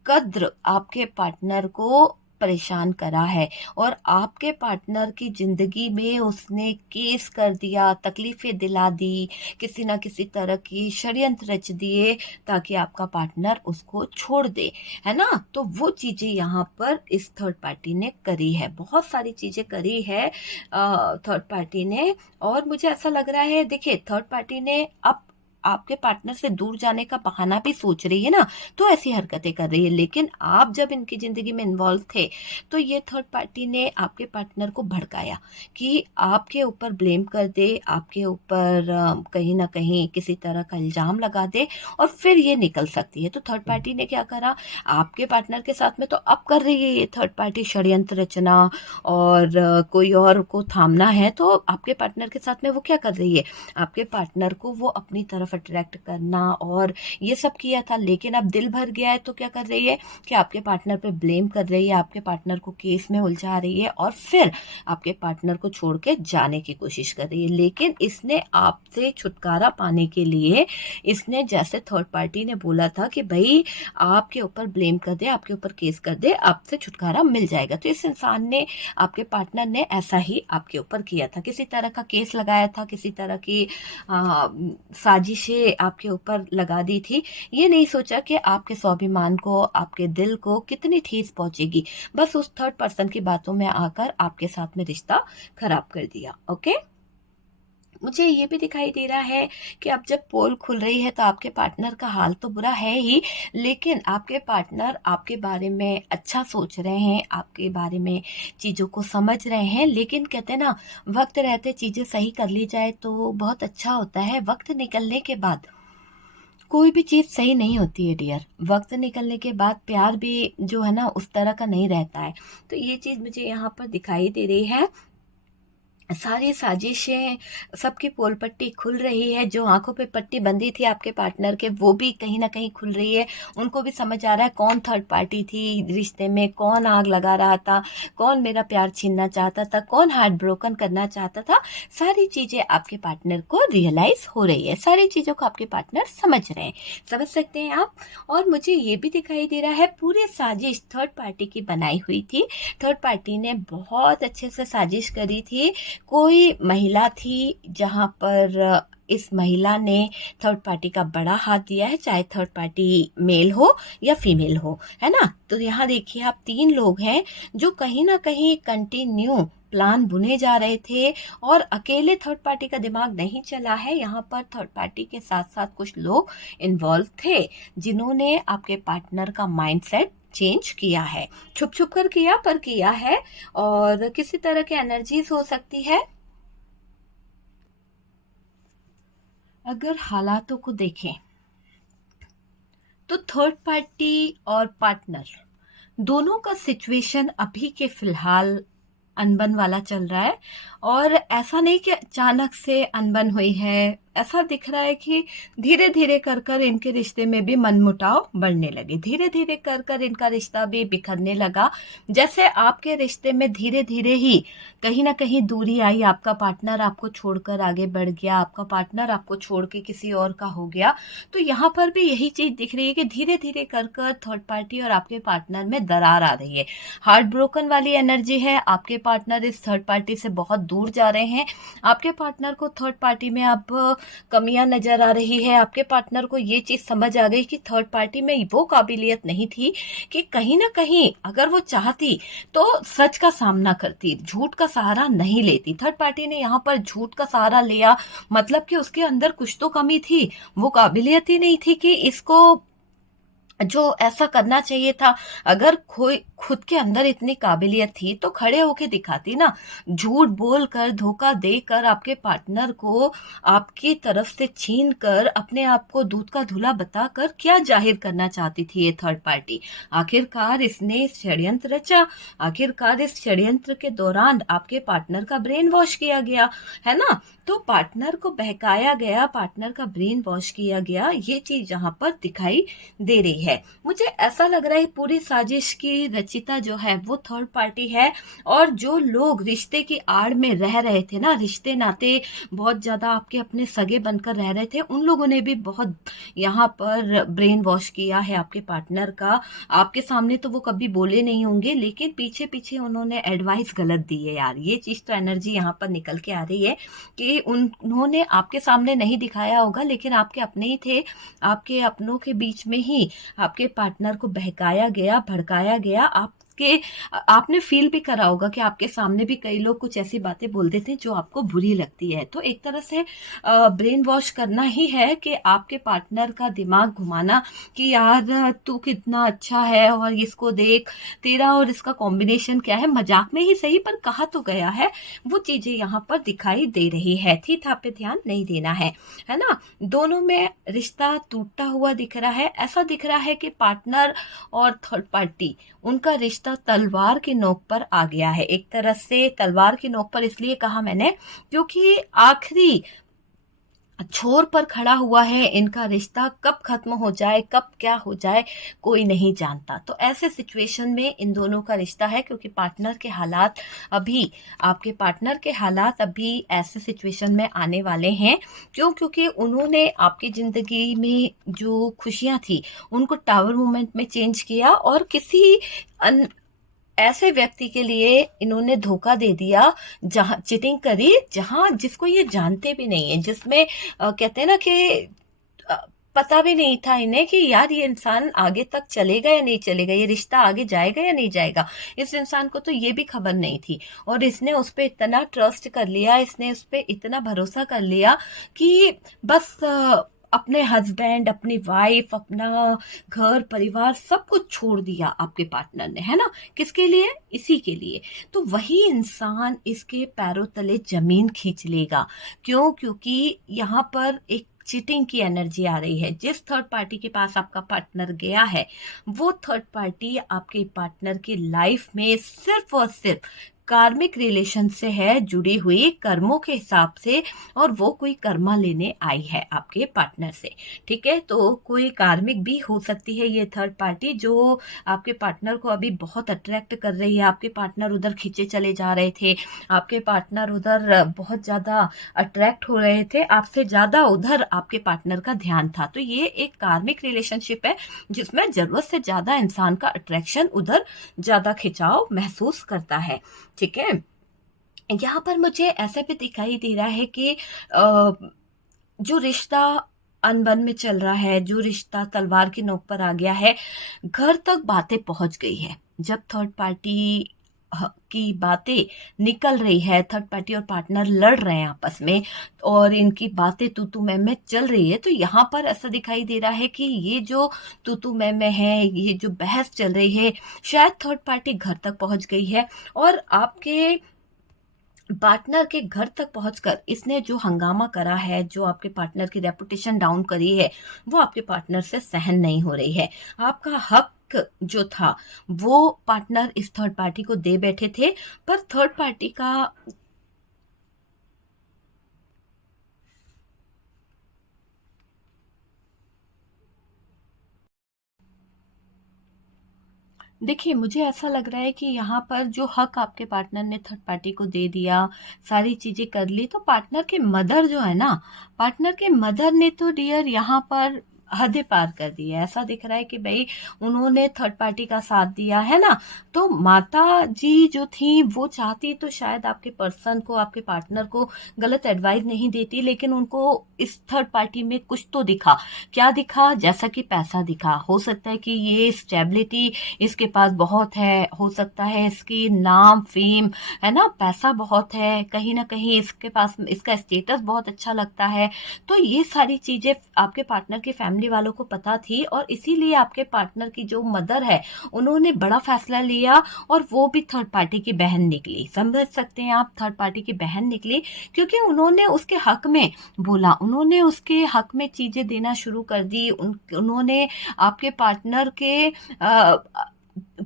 कद्र आपके पार्टनर को परेशान करा है। और आपके पार्टनर की जिंदगी में उसने केस कर दिया, तकलीफें दिला दी, किसी ना किसी तरह की षड्यंत्र रच दिए ताकि आपका पार्टनर उसको छोड़ दे, है ना। तो वो चीजें यहाँ पर इस थर्ड पार्टी ने करी है, बहुत सारी चीजें करी है थर्ड पार्टी ने। और मुझे ऐसा लग रहा है, देखिए थर्ड पार्टी ने अब आपके पार्टनर से दूर जाने का बहाना भी सोच रही है ना, तो ऐसी हरकतें कर रही है। लेकिन आप जब इनकी जिंदगी में इन्वॉल्व थे तो ये थर्ड पार्टी ने आपके पार्टनर को भड़काया कि आपके ऊपर ब्लेम कर दे, आपके ऊपर कहीं ना कहीं किसी तरह का इल्जाम लगा दे और फिर ये निकल सकती है। तो थर्ड पार्टी ने क्या करा, आपके पार्टनर के साथ में तो अब कर रही है ये थर्ड पार्टी षड्यंत्र रचना, और कोई और को थामना है। तो आपके पार्टनर के साथ में वो क्या कर रही है, आपके पार्टनर को वो अपनी तरफ अट्रैक्ट करना और ये सब किया था। लेकिन अब दिल भर गया है तो क्या कर रही है कि आपके पार्टनर पे ब्लेम कर रही है, आपके पार्टनर को केस में उलझा रही है और फिर आपके पार्टनर को छोड़ के जाने की कोशिश कर रही है। लेकिन इसने आपसे छुटकारा पाने के लिए, इसने जैसे थर्ड पार्टी ने बोला था कि भाई आपके ऊपर ब्लेम कर दे, आपके ऊपर केस कर दे, आपसे छुटकारा मिल जाएगा, तो इस इंसान ने, आपके पार्टनर ने ऐसा ही आपके ऊपर किया था, किसी तरह का केस लगाया था, किसी तरह की साजिशें आपके ऊपर लगा दी थी। ये नहीं सोचा कि आपके स्वाभिमान को, आपके दिल को कितनी ठेस पहुंचेगी। बस उस थर्ड पर्सन की बातों में आकर आपके साथ में रिश्ता खराब कर दिया। ओके, मुझे ये भी दिखाई दे रहा है कि अब जब पोल खुल रही है तो आपके पार्टनर का हाल तो बुरा है ही, लेकिन आपके पार्टनर आपके बारे में अच्छा सोच रहे हैं, आपके बारे में चीज़ों को समझ रहे हैं। लेकिन कहते हैं ना, वक्त रहते चीज़ें सही कर ली जाए तो बहुत अच्छा होता है। वक्त निकलने के बाद कोई भी चीज़ सही नहीं होती है डियर। वक्त निकलने के बाद प्यार भी जो है ना उस तरह का नहीं रहता है। तो ये चीज़ मुझे यहाँ पर दिखाई दे रही है। सारी साजिशें, सबकी पोल पट्टी खुल रही है। जो आंखों पे पट्टी बंधी थी आपके पार्टनर के, वो भी कहीं ना कहीं खुल रही है। उनको भी समझ आ रहा है कौन थर्ड पार्टी थी रिश्ते में, कौन आग लगा रहा था, कौन मेरा प्यार छीनना चाहता था, कौन हार्ट ब्रोकन करना चाहता था। सारी चीजें आपके पार्टनर को रियलाइज हो रही है, सारी चीजों को आपके पार्टनर समझ रहे हैं, समझ सकते हैं आप। और मुझे ये भी दिखाई दे रहा है पूरी साजिश थर्ड पार्टी की बनाई हुई थी। थर्ड पार्टी ने बहुत अच्छे से साजिश करी थी, कोई महिला थी जहाँ पर इस महिला ने थर्ड पार्टी का बड़ा हाथ दिया है, चाहे थर्ड पार्टी मेल हो या फीमेल हो, है ना। तो यहाँ देखिए आप 3 लोग हैं जो कहीं ना कहीं कंटिन्यू प्लान बुने जा रहे थे और अकेले थर्ड पार्टी का दिमाग नहीं चला है। यहाँ पर थर्ड पार्टी के साथ साथ कुछ लोग इन्वॉल्व थे जिन्होंने आपके पार्टनर का माइंडसेट चेंज किया है। छुप छुप कर किया पर किया है। और किसी तरह की एनर्जीज हो सकती है। अगर हालातों को देखें तो थर्ड पार्टी और पार्टनर दोनों का सिचुएशन अभी के फिलहाल अनबन वाला चल रहा है। और ऐसा नहीं कि अचानक से अनबन हुई है, ऐसा दिख रहा है कि धीरे धीरे कर कर इनके रिश्ते में भी मनमुटाव बढ़ने लगे, धीरे धीरे कर कर इनका रिश्ता भी बिखरने लगा। जैसे आपके रिश्ते में धीरे धीरे ही कहीं ना कहीं दूरी आई, आपका पार्टनर आपको छोड़कर आगे बढ़ गया, आपका पार्टनर आपको छोड़ के किसी और का हो गया। तो यहाँ पर भी यही चीज दिख रही है कि धीरे धीरे कर कर थर्ड पार्टी और आपके पार्टनर में दरार आ रही है। हार्ट ब्रोकन वाली एनर्जी है। आपके पार्टनर इस थर्ड पार्टी से बहुत दूर जा रहे हैं। आपके पार्टनर को थर्ड पार्टी में अब कमियां नजर आ रही है। आपके पार्टनर को ये चीज समझ आ गई कि थर्ड पार्टी में वो काबिलियत नहीं थी कि कहीं ना कहीं अगर वो चाहती तो सच का सामना करती, झूठ का सहारा नहीं लेती। थर्ड पार्टी ने यहाँ पर झूठ का सहारा लिया, मतलब कि उसके अंदर कुछ तो कमी थी, वो काबिलियत ही नहीं थी कि इसको जो ऐसा करना चाहिए था। अगर कोई खुद के अंदर इतनी काबिलियत थी तो खड़े होके दिखाती ना। झूठ बोलकर, धोखा देकर आपके पार्टनर को आपकी तरफ से छीन कर अपने आप को दूध का धुला बताकर क्या जाहिर करना चाहती थी ये थर्ड पार्टी। आखिरकार इसने षड्यंत्र रचा। आखिरकार इस षड्यंत्र के दौरान आपके पार्टनर का ब्रेन वॉश किया गया, है ना। तो पार्टनर को बहकाया गया, पार्टनर का ब्रेन वॉश किया गया, ये चीज यहाँ पर दिखाई दे रही है। मुझे ऐसा लग रहा है पूरी साजिश की रचिता जो है वो थर्ड पार्टी है। और जो लोग रिश्ते की आड़ में रह रहे थे ना, रिश्ते नाते बहुत ज्यादा आपके अपने सगे बनकर रह रहे थे, उन लोगों ने भी बहुत यहाँ पर ब्रेन वॉश किया है आपके पार्टनर का। आपके सामने तो वो कभी बोले नहीं होंगे, लेकिन पीछे पीछे उन्होंने एडवाइस गलत दी है यार। ये चीज तो एनर्जी यहाँ पर निकल के आ रही है कि उन्होंने आपके सामने नहीं दिखाया होगा, लेकिन आपके अपने ही थे। आपके अपनों के बीच में ही आपके पार्टनर को बहकाया गया, भड़काया गया। आपने फील भी करा होगा कि आपके सामने भी कई लोग कुछ ऐसी बातें बोल देते हैं जो आपको बुरी लगती है। तो एक तरह से ब्रेन वॉश करना ही है कि आपके पार्टनर का दिमाग घुमाना कि यार तू कितना अच्छा है और इसको देख, तेरा और इसका कॉम्बिनेशन क्या है। मजाक में ही सही पर कहा तो गया है। वो चीजें यहाँ पर दिखाई दे रही है। थी था पे ध्यान नहीं देना है ना। दोनों में रिश्ता टूटता हुआ दिख रहा है। ऐसा दिख रहा है कि पार्टनर और थर्ड पार्टी, उनका रिश्ता तलवार की नोक पर आ गया है। एक तरह से तलवार की नोक पर इसलिए कहा मैंने क्योंकि आखिरी छोर पर खड़ा हुआ है इनका रिश्ता। कब खत्म हो जाए, कब क्या हो जाए, कोई नहीं जानता। तो ऐसे सिचुएशन में इन दोनों का रिश्ता है, क्योंकि पार्टनर के हालात अभी, आपके पार्टनर के हालात अभी ऐसे सिचुएशन में आने वाले हैं। क्योंकि उन्होंने आपकी जिंदगी में जो खुशियां थी उनको टावर मूवमेंट में चेंज किया और किसी ऐसे व्यक्ति के लिए इन्होंने धोखा दे दिया, जहां चीटिंग करी, जहां जिसको ये जानते भी नहीं है, जिसमें कहते हैं ना कि अ, पता भी नहीं था इन्हें कि यार ये इंसान आगे तक चलेगा या नहीं चलेगा, ये रिश्ता आगे जाएगा या नहीं जाएगा। इस इंसान को तो ये भी खबर नहीं थी और इसने उस पर इतना ट्रस्ट कर लिया, इसने उस पर इतना भरोसा कर लिया कि बस अपने हस्बैंड, अपनी वाइफ, अपना घर परिवार सब कुछ छोड़ दिया आपके पार्टनर ने, है ना। किसके लिए? इसी के लिए। तो वही इंसान इसके पैरों तले जमीन खींच लेगा। क्यों? क्योंकि यहाँ पर एक चीटिंग की एनर्जी आ रही है। जिस थर्ड पार्टी के पास आपका पार्टनर गया है वो थर्ड पार्टी आपके पार्टनर की लाइफ में सिर्फ और सिर्फ कार्मिक रिलेशन से है जुड़ी हुई, कर्मों के हिसाब से, और वो कोई कर्मा लेने आई है आपके पार्टनर से। ठीक है, तो कोई कार्मिक भी हो सकती है ये थर्ड पार्टी जो आपके पार्टनर को अभी बहुत अट्रैक्ट कर रही है। आपके पार्टनर उधर खींचे चले जा रहे थे, आपके पार्टनर उधर बहुत ज्यादा अट्रैक्ट हो रहे थे, आपसे ज्यादा उधर आपके पार्टनर का ध्यान था। तो ये एक कार्मिक रिलेशनशिप है जिसमें जरूरत से ज्यादा इंसान का अट्रैक्शन उधर ज्यादा खिंचाव महसूस करता है। ठीक है, यहाँ पर मुझे ऐसा भी दिखाई दे रहा है कि अ, जो रिश्ता अनबन में चल रहा है, जो रिश्ता तलवार की नोक पर आ गया है, घर तक बातें पहुंच गई है। जब थर्ड पार्टी की बातें निकल रही है, थर्ड पार्टी और पार्टनर लड़ रहे हैं आपस में और इनकी बातें तू तू मैं चल रही है, तो यहाँ पर ऐसा दिखाई दे रहा है कि ये जो तू तू मैं है, ये जो बहस चल रही है, शायद थर्ड पार्टी घर तक पहुंच गई है और आपके पार्टनर के घर तक पहुंचकर इसने जो हंगामा करा है, जो आपके पार्टनर की रेपुटेशन डाउन करी है, वो आपके पार्टनर से सहन नहीं हो रही है। आपका हक जो था वो पार्टनर इस थर्ड पार्टी को दे बैठे थे, पर थर्ड पार्टी का देखिए, मुझे ऐसा लग रहा है कि यहाँ पर जो हक आपके पार्टनर ने थर्ड पार्टी को दे दिया, सारी चीज़ें कर ली, तो पार्टनर के मदर जो है ना, पार्टनर के मदर ने तो डियर यहाँ पर हदें पार कर दी है। ऐसा दिख रहा है कि भई उन्होंने थर्ड पार्टी का साथ दिया, है ना? तो माता जी जो थी वो चाहती तो शायद आपके पर्सन को, आपके पार्टनर को गलत एडवाइस नहीं देती, लेकिन उनको इस थर्ड पार्टी में कुछ तो दिखा। क्या दिखा? जैसा कि पैसा दिखा। हो सकता है कि ये स्टेबिलिटी इसके पास बहुत है, हो सकता है इसकी नाम फेम, है ना, पैसा बहुत है, कहीं ना कहीं इसके पास इसका स्टेटस बहुत अच्छा लगता है। तो ये सारी चीजें आपके पार्टनर की फैमिली वालों को पता थी और इसीलिए आपके पार्टनर की जो मदर है उन्होंने बड़ा फैसला लिया और वो भी थर्ड पार्टी की बहन निकली। समझ सकते हैं आप, थर्ड पार्टी की बहन निकली क्योंकि उन्होंने उसके हक में बोला, उन्होंने उसके हक में चीजें देना शुरू कर दी। उन्होंने आपके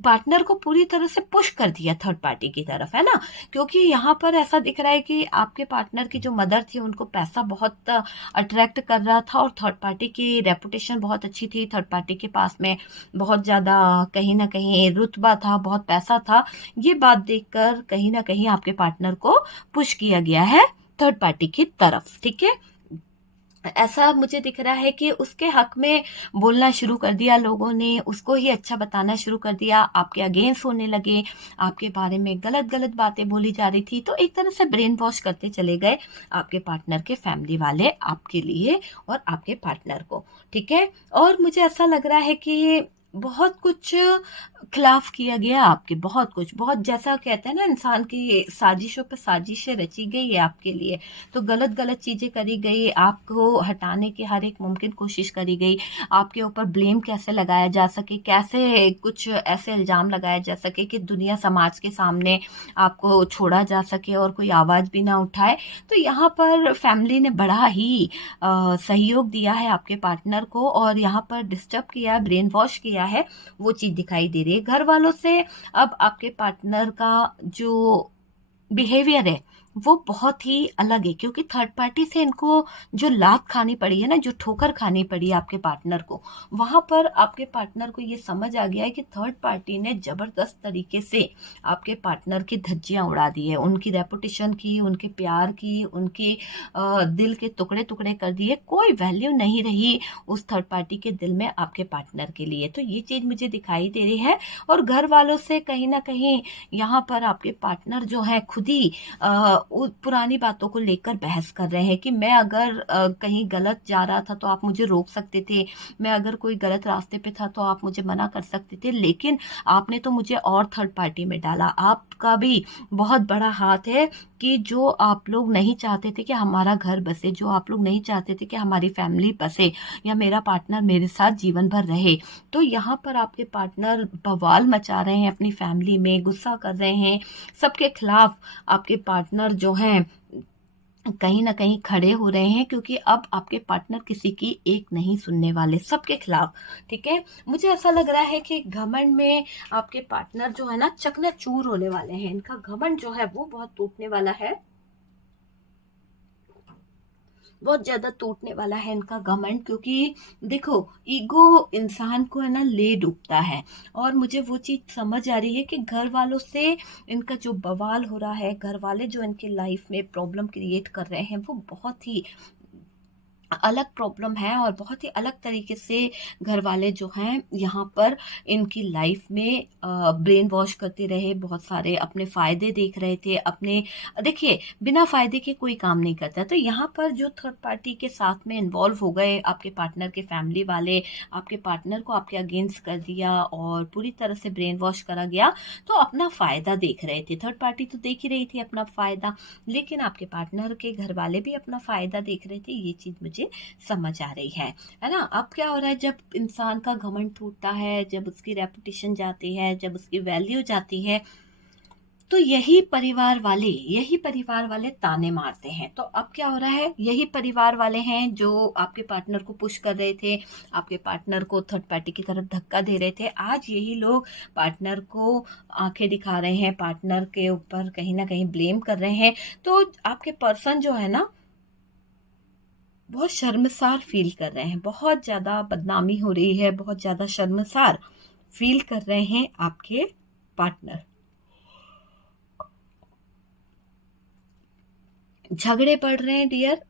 पार्टनर को पूरी तरह से पुश कर दिया थर्ड पार्टी की तरफ, है ना? क्योंकि यहाँ पर ऐसा दिख रहा है कि आपके पार्टनर की जो मदर थी उनको पैसा बहुत अट्रैक्ट कर रहा था और थर्ड पार्टी की रेपुटेशन बहुत अच्छी थी, थर्ड पार्टी के पास में बहुत ज़्यादा कहीं ना कहीं रुतबा था, बहुत पैसा था। ये बात देखकर कहीं ना कहीं आपके पार्टनर को पुश किया गया है थर्ड पार्टी की तरफ, ठीक है? ऐसा मुझे दिख रहा है कि उसके हक में बोलना शुरू कर दिया लोगों ने, उसको ही अच्छा बताना शुरू कर दिया, आपके अगेंस्ट होने लगे, आपके बारे में गलत गलत बातें बोली जा रही थी। तो एक तरह से ब्रेन वॉश करते चले गए आपके पार्टनर के फैमिली वाले आपके लिए और आपके पार्टनर को, ठीक है? और मुझे ऐसा लग रहा है कि बहुत कुछ खिलाफ किया गया आपके, बहुत कुछ, बहुत, जैसा कहते हैं ना इंसान की साजिशों पे साजिशें रची गई है आपके लिए, तो गलत गलत चीजें करी गई, आपको हटाने की हर एक मुमकिन कोशिश करी गई, आपके ऊपर ब्लेम कैसे लगाया जा सके, कैसे कुछ ऐसे इल्जाम लगाया जा सके कि दुनिया समाज के सामने आपको छोड़ा जा सके और कोई आवाज भी ना उठाए। तो यहाँ पर फैमिली ने बड़ा ही सहयोग दिया है आपके पार्टनर को और यहाँ पर डिस्टर्ब किया, ब्रेन वॉश किया है, वो चीज दिखाई दे रही है घर वालों से। अब आपके पार्टनर का जो बिहेवियर है वो बहुत ही अलग है क्योंकि थर्ड पार्टी से इनको जो लात खानी पड़ी है ना, जो ठोकर खानी पड़ी है आपके पार्टनर को, वहां पर आपके पार्टनर को ये समझ आ गया है कि थर्ड पार्टी ने जबरदस्त तरीके से आपके पार्टनर की धज्जियां उड़ा दी है, उनकी रेपुटेशन की, उनके प्यार की, उनके दिल के टुकड़े टुकड़े कर दिए, कोई वैल्यू नहीं रही उस थर्ड पार्टी के दिल में आपके पार्टनर के लिए। तो ये चीज मुझे दिखाई दे रही है और घर वालों से कहीं ना कहीं यहाँ पर आपके पार्टनर जो है खुद ही पुरानी बातों को लेकर बहस कर रहे हैं कि मैं अगर कहीं गलत जा रहा था तो आप मुझे रोक सकते थे, मैं अगर कोई गलत रास्ते पे था तो आप मुझे मना कर सकते थे, लेकिन आपने तो मुझे और थर्ड पार्टी में डाला। आपका भी बहुत बड़ा हाथ है कि जो आप लोग नहीं चाहते थे कि हमारा घर बसे, जो आप लोग नहीं चाहते थे कि हमारी फैमिली बसे या मेरा पार्टनर मेरे साथ जीवन भर रहे, तो यहाँ पर आपके पार्टनर बवाल मचा रहे हैं, अपनी फैमिली में गुस्सा कर रहे हैं, सबके खिलाफ आपके पार्टनर जो हैं कहीं ना कहीं खड़े हो रहे हैं क्योंकि अब आपके पार्टनर किसी की एक नहीं सुनने वाले, सबके खिलाफ, ठीक है? मुझे ऐसा लग रहा है कि घमंड में आपके पार्टनर जो है ना चकनाचूर होने वाले हैं, इनका घमंड जो है वो बहुत टूटने वाला है, बहुत ज्यादा टूटने वाला है इनका घमंड, क्योंकि देखो ईगो इंसान को है ना ले डूबता है और मुझे वो चीज समझ आ रही है कि घर वालों से इनका जो बवाल हो रहा है, घर वाले जो इनके लाइफ में प्रॉब्लम क्रिएट कर रहे हैं वो बहुत ही अलग प्रॉब्लम है और बहुत ही अलग तरीके से घर वाले जो हैं यहाँ पर इनकी लाइफ में ब्रेन वॉश करते रहे, बहुत सारे अपने फ़ायदे देख रहे थे अपने। देखिए, बिना फ़ायदे के कोई काम नहीं करता, तो यहाँ पर जो थर्ड पार्टी के साथ में इन्वॉल्व हो गए आपके पार्टनर के फैमिली वाले, आपके पार्टनर को आपके अगेंस्ट कर दिया और पूरी तरह से ब्रेन वॉश करा गया, तो अपना फ़ायदा देख रहे थे। थर्ड पार्टी तो देख ही रही थी अपना फ़ायदा, लेकिन आपके पार्टनर के घर वाले भी अपना फ़ायदा देख रहे थे, ये चीज़ मुझे समझ आ रही है ना। अब क्या हो रहा है, जब इंसान का घमंड टूटता है, जब उसकी रेपुटेशन जाती है, जब उसकी वैल्यू जाती है, तो यही परिवार वाले ताने मारते हैं। तो अब क्या हो रहा है, यही परिवार वाले हैं जो आपके पार्टनर को पुश कर रहे थे, आपके पार्टनर को थर्ड पार्टी की तरफ धक्का दे रहे थे। आज यही लोग पार्टनर को आंखें दिखा रहे हैं, पार्टनर के ऊपर कहीं ना कहीं ब्लेम कर रहे हैं। तो आपके पर्सन जो है ना, बहुत शर्मसार फील कर रहे हैं, बहुत ज़्यादा बदनामी हो रही है, बहुत ज़्यादा शर्मसार फील कर रहे हैं आपके पार्टनर। झगड़े बढ़ रहे हैं डियर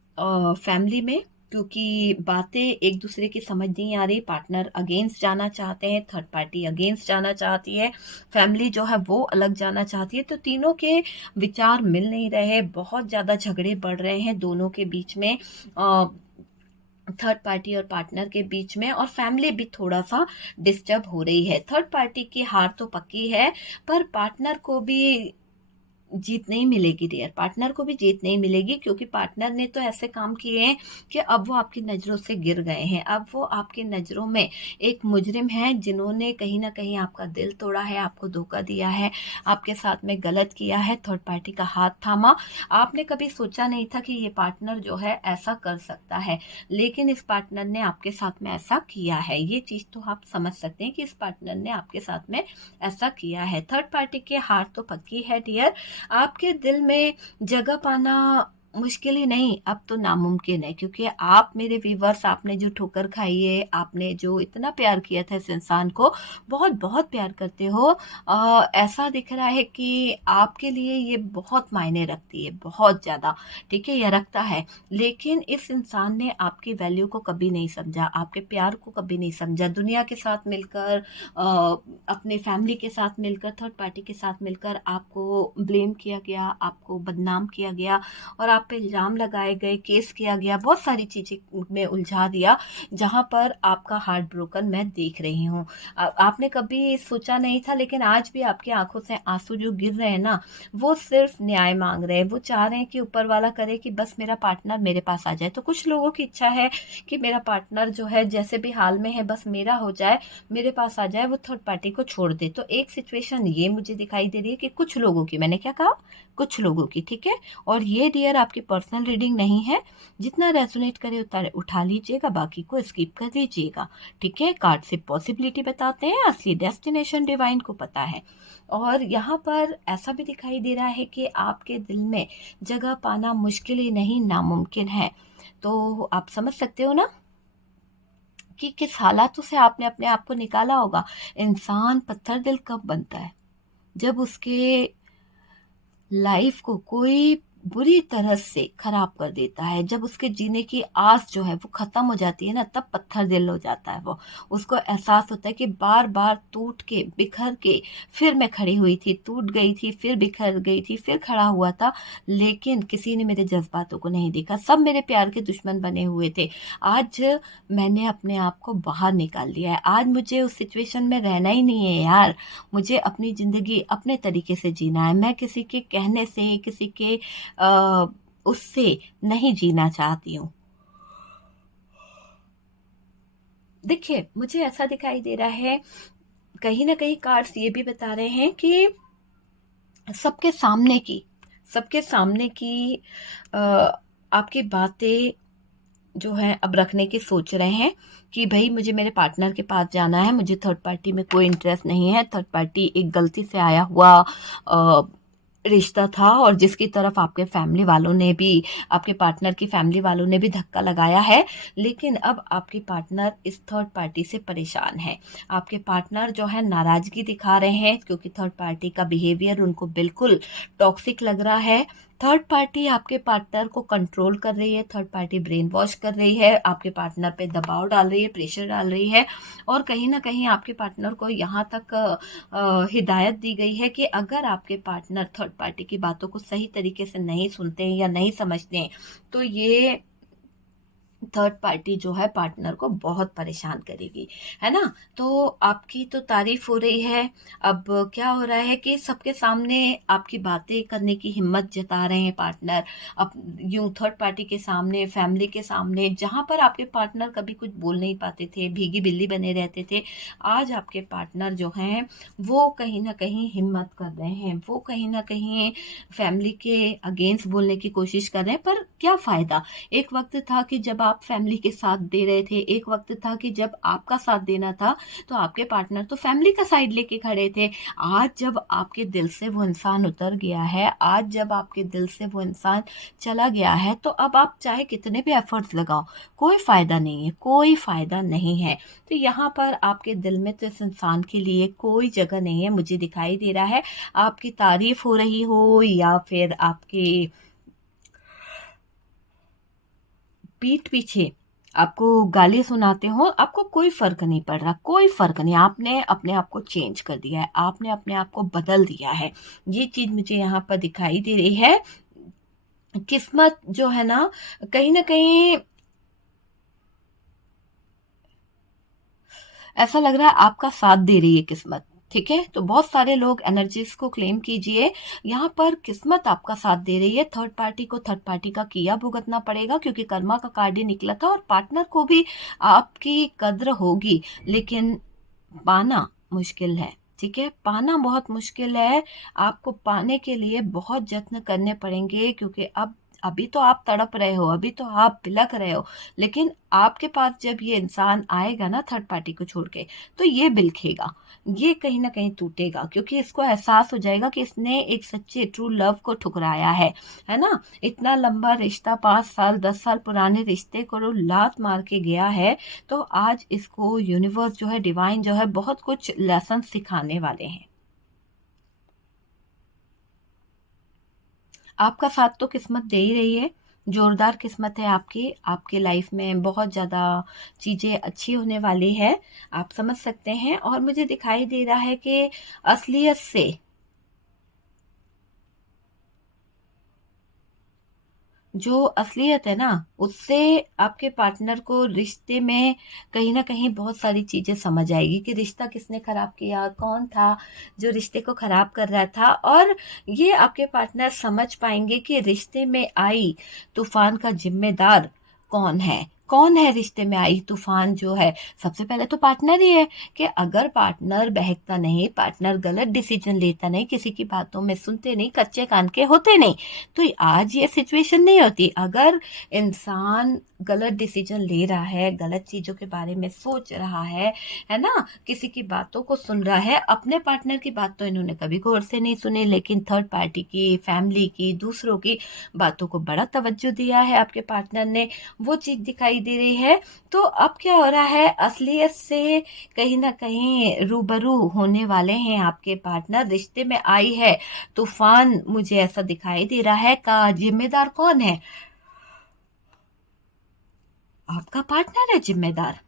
फैमिली में, क्योंकि बातें एक दूसरे की समझ नहीं आ रही। पार्टनर अगेंस्ट जाना चाहते हैं, थर्ड पार्टी अगेंस्ट जाना चाहती है, फैमिली जो है वो अलग जाना चाहती है, तो तीनों के विचार मिल नहीं रहे, बहुत ज़्यादा झगड़े बढ़ रहे हैं दोनों के बीच में, थर्ड पार्टी और पार्टनर के बीच में, और फैमिली भी थोड़ा सा डिस्टर्ब हो रही है। थर्ड पार्टी की हार तो पक्की है, पर पार्टनर को भी जीत नहीं मिलेगी डियर, पार्टनर को भी जीत नहीं मिलेगी, क्योंकि पार्टनर ने तो ऐसे काम किए हैं कि अब वो आपकी नज़रों से गिर गए हैं। अब वो आपकी नज़रों में एक मुजरिम है, जिन्होंने कहीं ना कहीं आपका दिल तोड़ा है, आपको धोखा दिया है, आपके साथ में गलत किया है, थर्ड पार्टी का हाथ थामा। आपने कभी सोचा नहीं था कि ये पार्टनर जो है ऐसा कर सकता है, लेकिन इस पार्टनर ने आपके साथ में ऐसा किया है। ये चीज़ तो आप समझ सकते हैं कि इस पार्टनर ने आपके साथ में ऐसा किया है। थर्ड पार्टी की हार तो पक्की है डियर, आपके दिल में जगह पाना मुश्किल ही नहीं, अब तो नामुमकिन है, क्योंकि आप मेरे व्यूवर्स, आपने जो ठोकर खाई है, आपने जो इतना प्यार किया था इस इंसान को, बहुत बहुत प्यार करते हो। ऐसा दिख रहा है कि आपके लिए ये बहुत मायने रखती है, बहुत ज़्यादा, ठीक है, यह रखता है। लेकिन इस इंसान ने आपकी वैल्यू को कभी नहीं समझा, आपके प्यार को कभी नहीं समझा। दुनिया के साथ मिलकर, अपने फैमिली के साथ मिलकर, थर्ड पार्टी के साथ मिलकर आपको ब्लेम किया गया, आपको बदनाम किया गया, और आप पे इल्ज़ाम लगाए गए, केस किया गया, बहुत सारी चीज़ें में उलझा दिया, जहाँ पर आपका हार्ट ब्रोकन मैं देख रही हूँ। आपने कभी सोचा नहीं था, लेकिन आज भी आपकी आंखों से आंसू जो गिर रहे हैं ना, वो सिर्फ न्याय मांग रहे हैं। वो चाह रहे हैं कि ऊपर वाला करे कि बस मेरा पार्टनर मेरे पास आ जाए। तो कुछ लोगों की इच्छा है कि मेरा पार्टनर जो है जैसे भी हाल में है बस मेरा हो जाए, मेरे पास आ जाए, वो थर्ड पार्टी को छोड़ दे। तो एक सिचुएशन ये मुझे दिखाई दे रही है कि कुछ लोगों की, मैंने क्या कहा, कुछ लोगों की, ठीक है। और ये डियर आपकी पर्सनल रीडिंग नहीं है, जितना रेजोनेट करे उतना उठा लीजिएगा, बाकी को स्किप कर दीजिएगा, ठीक है। कार्ड से पॉसिबिलिटी बताते हैं, असली डेस्टिनेशन डिवाइन को पता है। और यहाँ पर ऐसा भी दिखाई दे रहा है कि आपके दिल में जगह पाना मुश्किल ही नहीं, नामुमकिन है। तो आप समझ सकते हो ना कि किस हालातों से आपने अपने आप को निकाला होगा। इंसान पत्थर दिल कब बनता है, जब उसके लाइफ को कोई बुरी तरह से खराब कर देता है, जब उसके जीने की आस जो है वो खत्म हो जाती है ना, तब पत्थर दिल हो जाता है वो। उसको एहसास होता है कि बार बार टूट के बिखर के फिर मैं खड़ी हुई थी, टूट गई थी, फिर बिखर गई थी, फिर खड़ा हुआ था, लेकिन किसी ने मेरे जज्बातों को नहीं देखा, सब मेरे प्यार के दुश्मन बने हुए थे। आज मैंने अपने आप को बाहर निकाल लिया है, आज मुझे उस सिचुएशन में रहना ही नहीं है यार। मुझे अपनी ज़िंदगी अपने तरीके से जीना है, मैं किसी के कहने से, किसी के उससे नहीं जीना चाहती हूँ। देखिए, मुझे ऐसा दिखाई दे रहा है, कहीं ना कहीं कार्ड्स ये भी बता रहे हैं कि सबके सामने की सबके सामने की अ, आपकी बातें जो है अब रखने की सोच रहे हैं कि भाई मुझे मेरे पार्टनर के पास जाना है, मुझे थर्ड पार्टी में कोई इंटरेस्ट नहीं है। थर्ड पार्टी एक गलती से आया हुआ रिश्ता था, और जिसकी तरफ आपके फैमिली वालों ने भी, आपके पार्टनर की फैमिली वालों ने भी धक्का लगाया है। लेकिन अब आपके पार्टनर इस थर्ड पार्टी से परेशान है, आपके पार्टनर जो है नाराजगी दिखा रहे हैं, क्योंकि थर्ड पार्टी का बिहेवियर उनको बिल्कुल टॉक्सिक लग रहा है। थर्ड पार्टी आपके पार्टनर को कंट्रोल कर रही है, थर्ड पार्टी ब्रेन वॉश कर रही है, आपके पार्टनर पे दबाव डाल रही है, प्रेशर डाल रही है, और कहीं ना कहीं आपके पार्टनर को यहाँ तक हिदायत दी गई है कि अगर आपके पार्टनर थर्ड पार्टी की बातों को सही तरीके से नहीं सुनते हैं या नहीं समझते हैं, तो ये थर्ड पार्टी जो है पार्टनर को बहुत परेशान करेगी, है ना। तो आपकी तो तारीफ हो रही है, अब क्या हो रहा है कि सबके सामने आपकी बातें करने की हिम्मत जता रहे हैं पार्टनर, अब यूं थर्ड पार्टी के सामने, फैमिली के सामने, जहां पर आपके पार्टनर कभी कुछ बोल नहीं पाते थे, भीगी बिल्ली बने रहते थे, आज आपके पार्टनर जो हैं वो कहीं ना कहीं हिम्मत कर रहे हैं, वो कहीं ना कहीं फैमिली के अगेंस्ट बोलने की कोशिश कर रहे हैं। पर क्या फायदा, एक वक्त था कि जब आप फैमिली के साथ दे रहे थे, एक वक्त था कि जब आपका साथ देना था तो आपके पार्टनर तो फैमिली का साइड लेके खड़े थे। आज जब आपके दिल से वो इंसान उतर गया है, आज जब आपके दिल से वो इंसान चला गया है, तो अब आप चाहे कितने भी एफर्ट्स लगाओ, कोई फायदा नहीं है, कोई फायदा नहीं है। तो यहाँ पर आपके दिल में तो इस इंसान के लिए कोई जगह नहीं है, मुझे दिखाई दे रहा है। आपकी तारीफ हो रही हो या फिर आपकी पीठ पीछे आपको गाली सुनाते हो, आपको कोई फर्क नहीं पड़ रहा, कोई फर्क नहीं। आपने अपने आप को चेंज कर दिया है, आपने अपने आप को बदल दिया है, ये चीज मुझे यहाँ पर दिखाई दे रही है। किस्मत जो है ना कहीं ऐसा लग रहा है आपका साथ दे रही है किस्मत। ठीक है, तो बहुत सारे लोग एनर्जीज को क्लेम कीजिए, यहाँ पर किस्मत आपका साथ दे रही है। थर्ड पार्टी को थर्ड पार्टी का किया भुगतना पड़ेगा, क्योंकि कर्मा का कार्ड ही निकला था, और पार्टनर को भी आपकी कद्र होगी, लेकिन पाना मुश्किल है। ठीक है, पाना बहुत मुश्किल है, आपको पाने के लिए बहुत जत्न करने पड़ेंगे, क्योंकि अब अभी तो आप तड़प रहे हो, अभी तो आप बिलक रहे हो, लेकिन आपके पास जब ये इंसान आएगा ना थर्ड पार्टी को छोड़ के, तो ये बिलखेगा, ये कहीं ना कहीं टूटेगा, क्योंकि इसको एहसास हो जाएगा कि इसने एक सच्चे ट्रू लव को ठुकराया है ना। इतना लंबा रिश्ता, 5 साल 10 साल पुराने रिश्ते को लात मार के गया है, तो आज इसको यूनिवर्स जो है, डिवाइन जो है, बहुत कुछ लेसन सिखाने वाले हैं। आपका साथ तो किस्मत दे ही रही है, जोरदार किस्मत है आपकी, आपके लाइफ में बहुत ज़्यादा चीज़ें अच्छी होने वाली है, आप समझ सकते हैं। और मुझे दिखाई दे रहा है कि असलियत से जो असलियत है ना, उससे आपके पार्टनर को रिश्ते में कहीं ना कहीं बहुत सारी चीजें समझ आएगी कि रिश्ता किसने खराब किया, कौन था जो रिश्ते को खराब कर रहा था, और ये आपके पार्टनर समझ पाएंगे कि रिश्ते में आई तूफान का जिम्मेदार कौन है। कौन है रिश्ते में आई तूफान जो है, सबसे पहले तो पार्टनर ही है। कि अगर पार्टनर बहकता नहीं, पार्टनर गलत डिसीजन लेता नहीं, किसी की बातों में सुनते नहीं, कच्चे कान के होते नहीं, तो आज ये सिचुएशन नहीं होती। अगर इंसान गलत डिसीजन ले रहा है, गलत चीजों के बारे में सोच रहा है ना, किसी की बातों को सुन रहा है, अपने पार्टनर की बात तो इन्होंने कभी गौर से नहीं सुनी, लेकिन थर्ड पार्टी की, फैमिली की, दूसरों की बातों को बड़ा तवज्जो दिया है आपके पार्टनर ने, वो चीज दिखाई दे रही है। तो अब क्या हो रहा है, असलियत से कहीं ना कहीं रूबरू होने वाले हैं आपके पार्टनर। रिश्ते में आई है तूफान, मुझे ऐसा दिखाई दे रहा है, का जिम्मेदार कौन है, आपका पार्टनर है जिम्मेदार।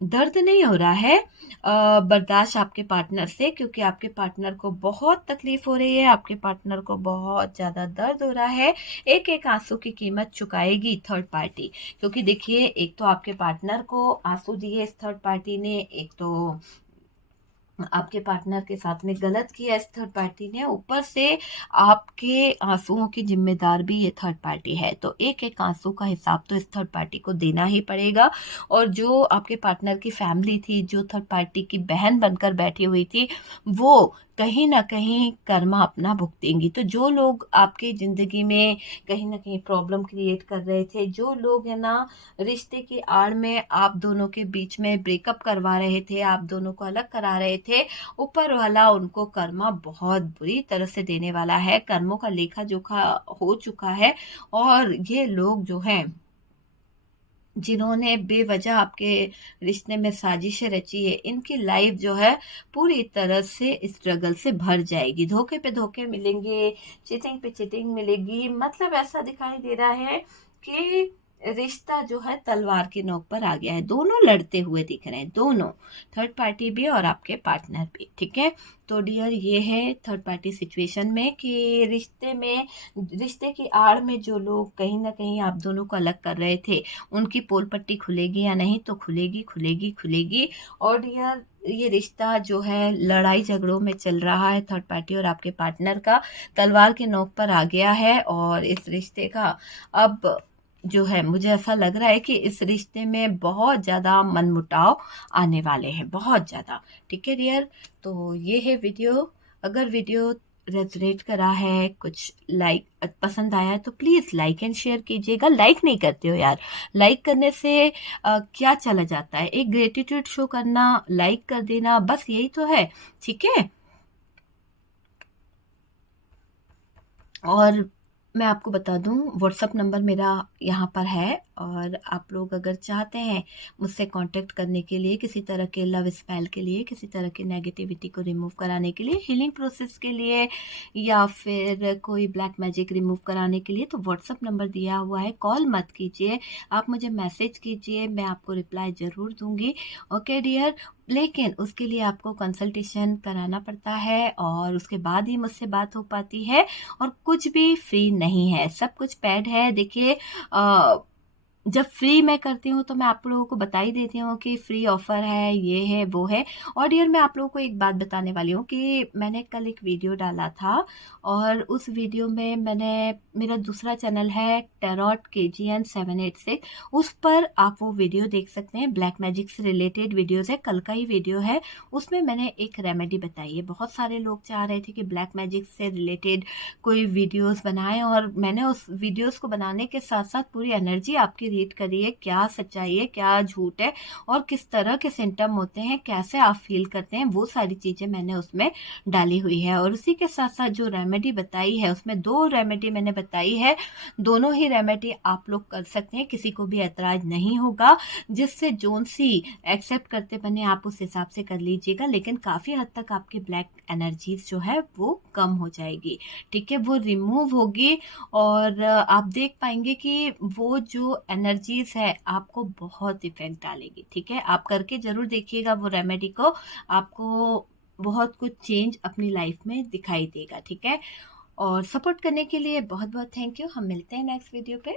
दर्द नहीं हो रहा है बर्दाश्त आपके पार्टनर से, क्योंकि आपके पार्टनर को बहुत तकलीफ हो रही है, आपके पार्टनर को बहुत ज्यादा दर्द हो रहा है। एक एक आंसू की कीमत चुकाएगी थर्ड पार्टी, क्योंकि देखिए, एक तो आपके पार्टनर को आंसू दिए इस थर्ड पार्टी ने, एक तो आपके पार्टनर के साथ में गलत किया इस थर्ड पार्टी ने, ऊपर से आपके आंसुओं की जिम्मेदार भी ये थर्ड पार्टी है। तो एक एक आंसू का हिसाब तो इस थर्ड पार्टी को देना ही पड़ेगा। और जो आपके पार्टनर की फैमिली थी, जो थर्ड पार्टी की बहन बनकर बैठी हुई थी, वो कहीं ना कहीं कर्मा अपना भुगतेंगी। तो जो लोग आपके जिंदगी में कहीं ना कहीं प्रॉब्लम क्रिएट कर रहे थे, जो लोग है ना रिश्ते की आड़ में आप दोनों के बीच में ब्रेकअप करवा रहे थे, आप दोनों को अलग करा रहे थे, ऊपर वाला उनको कर्मा बहुत बुरी तरह से देने वाला है। कर्मों का लेखा जोखा हो चुका है, और ये लोग जो हैं जिन्होंने बेवजह आपके रिश्ते में साजिशें रची है, इनकी लाइफ जो है पूरी तरह से स्ट्रगल से भर जाएगी। धोखे पे धोखे मिलेंगे, चीटिंग पे चीटिंग मिलेगी। मतलब ऐसा दिखाई दे रहा है कि रिश्ता जो है तलवार की नोक पर आ गया है। दोनों लड़ते हुए दिख रहे हैं, दोनों, थर्ड पार्टी भी और आपके पार्टनर भी। ठीक है, तो डियर ये है थर्ड पार्टी सिचुएशन में कि रिश्ते की आड़ में जो लोग कहीं ना कहीं आप दोनों को अलग कर रहे थे, उनकी पोल पट्टी खुलेगी या नहीं? तो खुलेगी, खुलेगी, खुलेगी। और डियर ये रिश्ता जो है लड़ाई झगड़ों में चल रहा है, थर्ड पार्टी और आपके पार्टनर का तलवार के नोक पर आ गया है। और इस रिश्ते का अब जो है, मुझे ऐसा लग रहा है कि इस रिश्ते में बहुत ज़्यादा मनमुटाव आने वाले हैं, बहुत ज़्यादा। ठीक है डियर, तो ये है वीडियो। अगर वीडियो रेजोनेट करा है, कुछ लाइक पसंद आया है, तो प्लीज़ लाइक एंड शेयर कीजिएगा। लाइक नहीं करते हो यार, लाइक करने से क्या चला जाता है? एक ग्रेटिट्यूड शो करना, लाइक कर देना, बस यही तो है। ठीक है, और मैं आपको बता दूं, व्हाट्सअप नंबर मेरा यहाँ पर है। और आप लोग अगर चाहते हैं मुझसे कांटेक्ट करने के लिए, किसी तरह के लव स्पेल के लिए, किसी तरह की नेगेटिविटी को रिमूव कराने के लिए, हीलिंग प्रोसेस के लिए, या फिर कोई ब्लैक मैजिक रिमूव कराने के लिए, तो व्हाट्सअप नंबर दिया हुआ है। कॉल मत कीजिए, आप मुझे मैसेज कीजिए, मैं आपको रिप्लाई ज़रूर दूंगी। ओके डियर, लेकिन उसके लिए आपको कंसल्टेशन कराना पड़ता है और उसके बाद ही मुझसे बात हो पाती है। और कुछ भी फ्री नहीं है, सब कुछ पेड है। देखिए, जब फ्री मैं करती हूँ तो मैं आप लोगों को बता ही देती हूँ कि फ्री ऑफर है, ये है, वो है। और डियर, मैं आप लोगों को एक बात बताने वाली हूँ कि मैंने कल एक वीडियो डाला था, और उस वीडियो में मेरा दूसरा चैनल है टैरोट KGN786, उस पर आप वो वीडियो देख सकते हैं। ब्लैक मैजिक से रिलेटेड वीडियोज़ है, कल का ही वीडियो है। उसमें मैंने एक रेमेडी बताई है। बहुत सारे लोग चाह रहे थे कि ब्लैक मैजिक से रिलेटेड कोई वीडियोस बनाएं, और मैंने उस वीडियोस को बनाने के साथ साथ पूरी एनर्जी आपकी रीड करी है, क्या सच्चाई है, क्या झूठ है, और किस तरह के सिम्टम होते हैं, कैसे आप फील करते हैं, वो सारी चीज़ें मैंने उसमें डाली हुई है। और उसी के साथ साथ जो रेमेडी बताई है, उसमें 2 रेमेडी मैंने बताई है। दोनों ही रेमेडी आप लोग कर सकते हैं, किसी को भी ऐतराज नहीं होगा। जिससे जोन सी एक्सेप्ट करते बने, आप उस हिसाब से कर लीजिएगा। लेकिन काफ़ी हद तक आपकी ब्लैक एनर्जीज जो है वो कम हो जाएगी। ठीक है, वो रिमूव होगी, और आप देख पाएंगे कि वो जो एनर्जीज है आपको बहुत इफेक्ट डालेगी। ठीक है, आप करके जरूर देखिएगा वो रेमेडी को, आपको बहुत कुछ चेंज अपनी लाइफ में दिखाई देगा। ठीक है, और सपोर्ट करने के लिए बहुत बहुत थैंक यू। हम मिलते हैं नेक्स्ट वीडियो पे।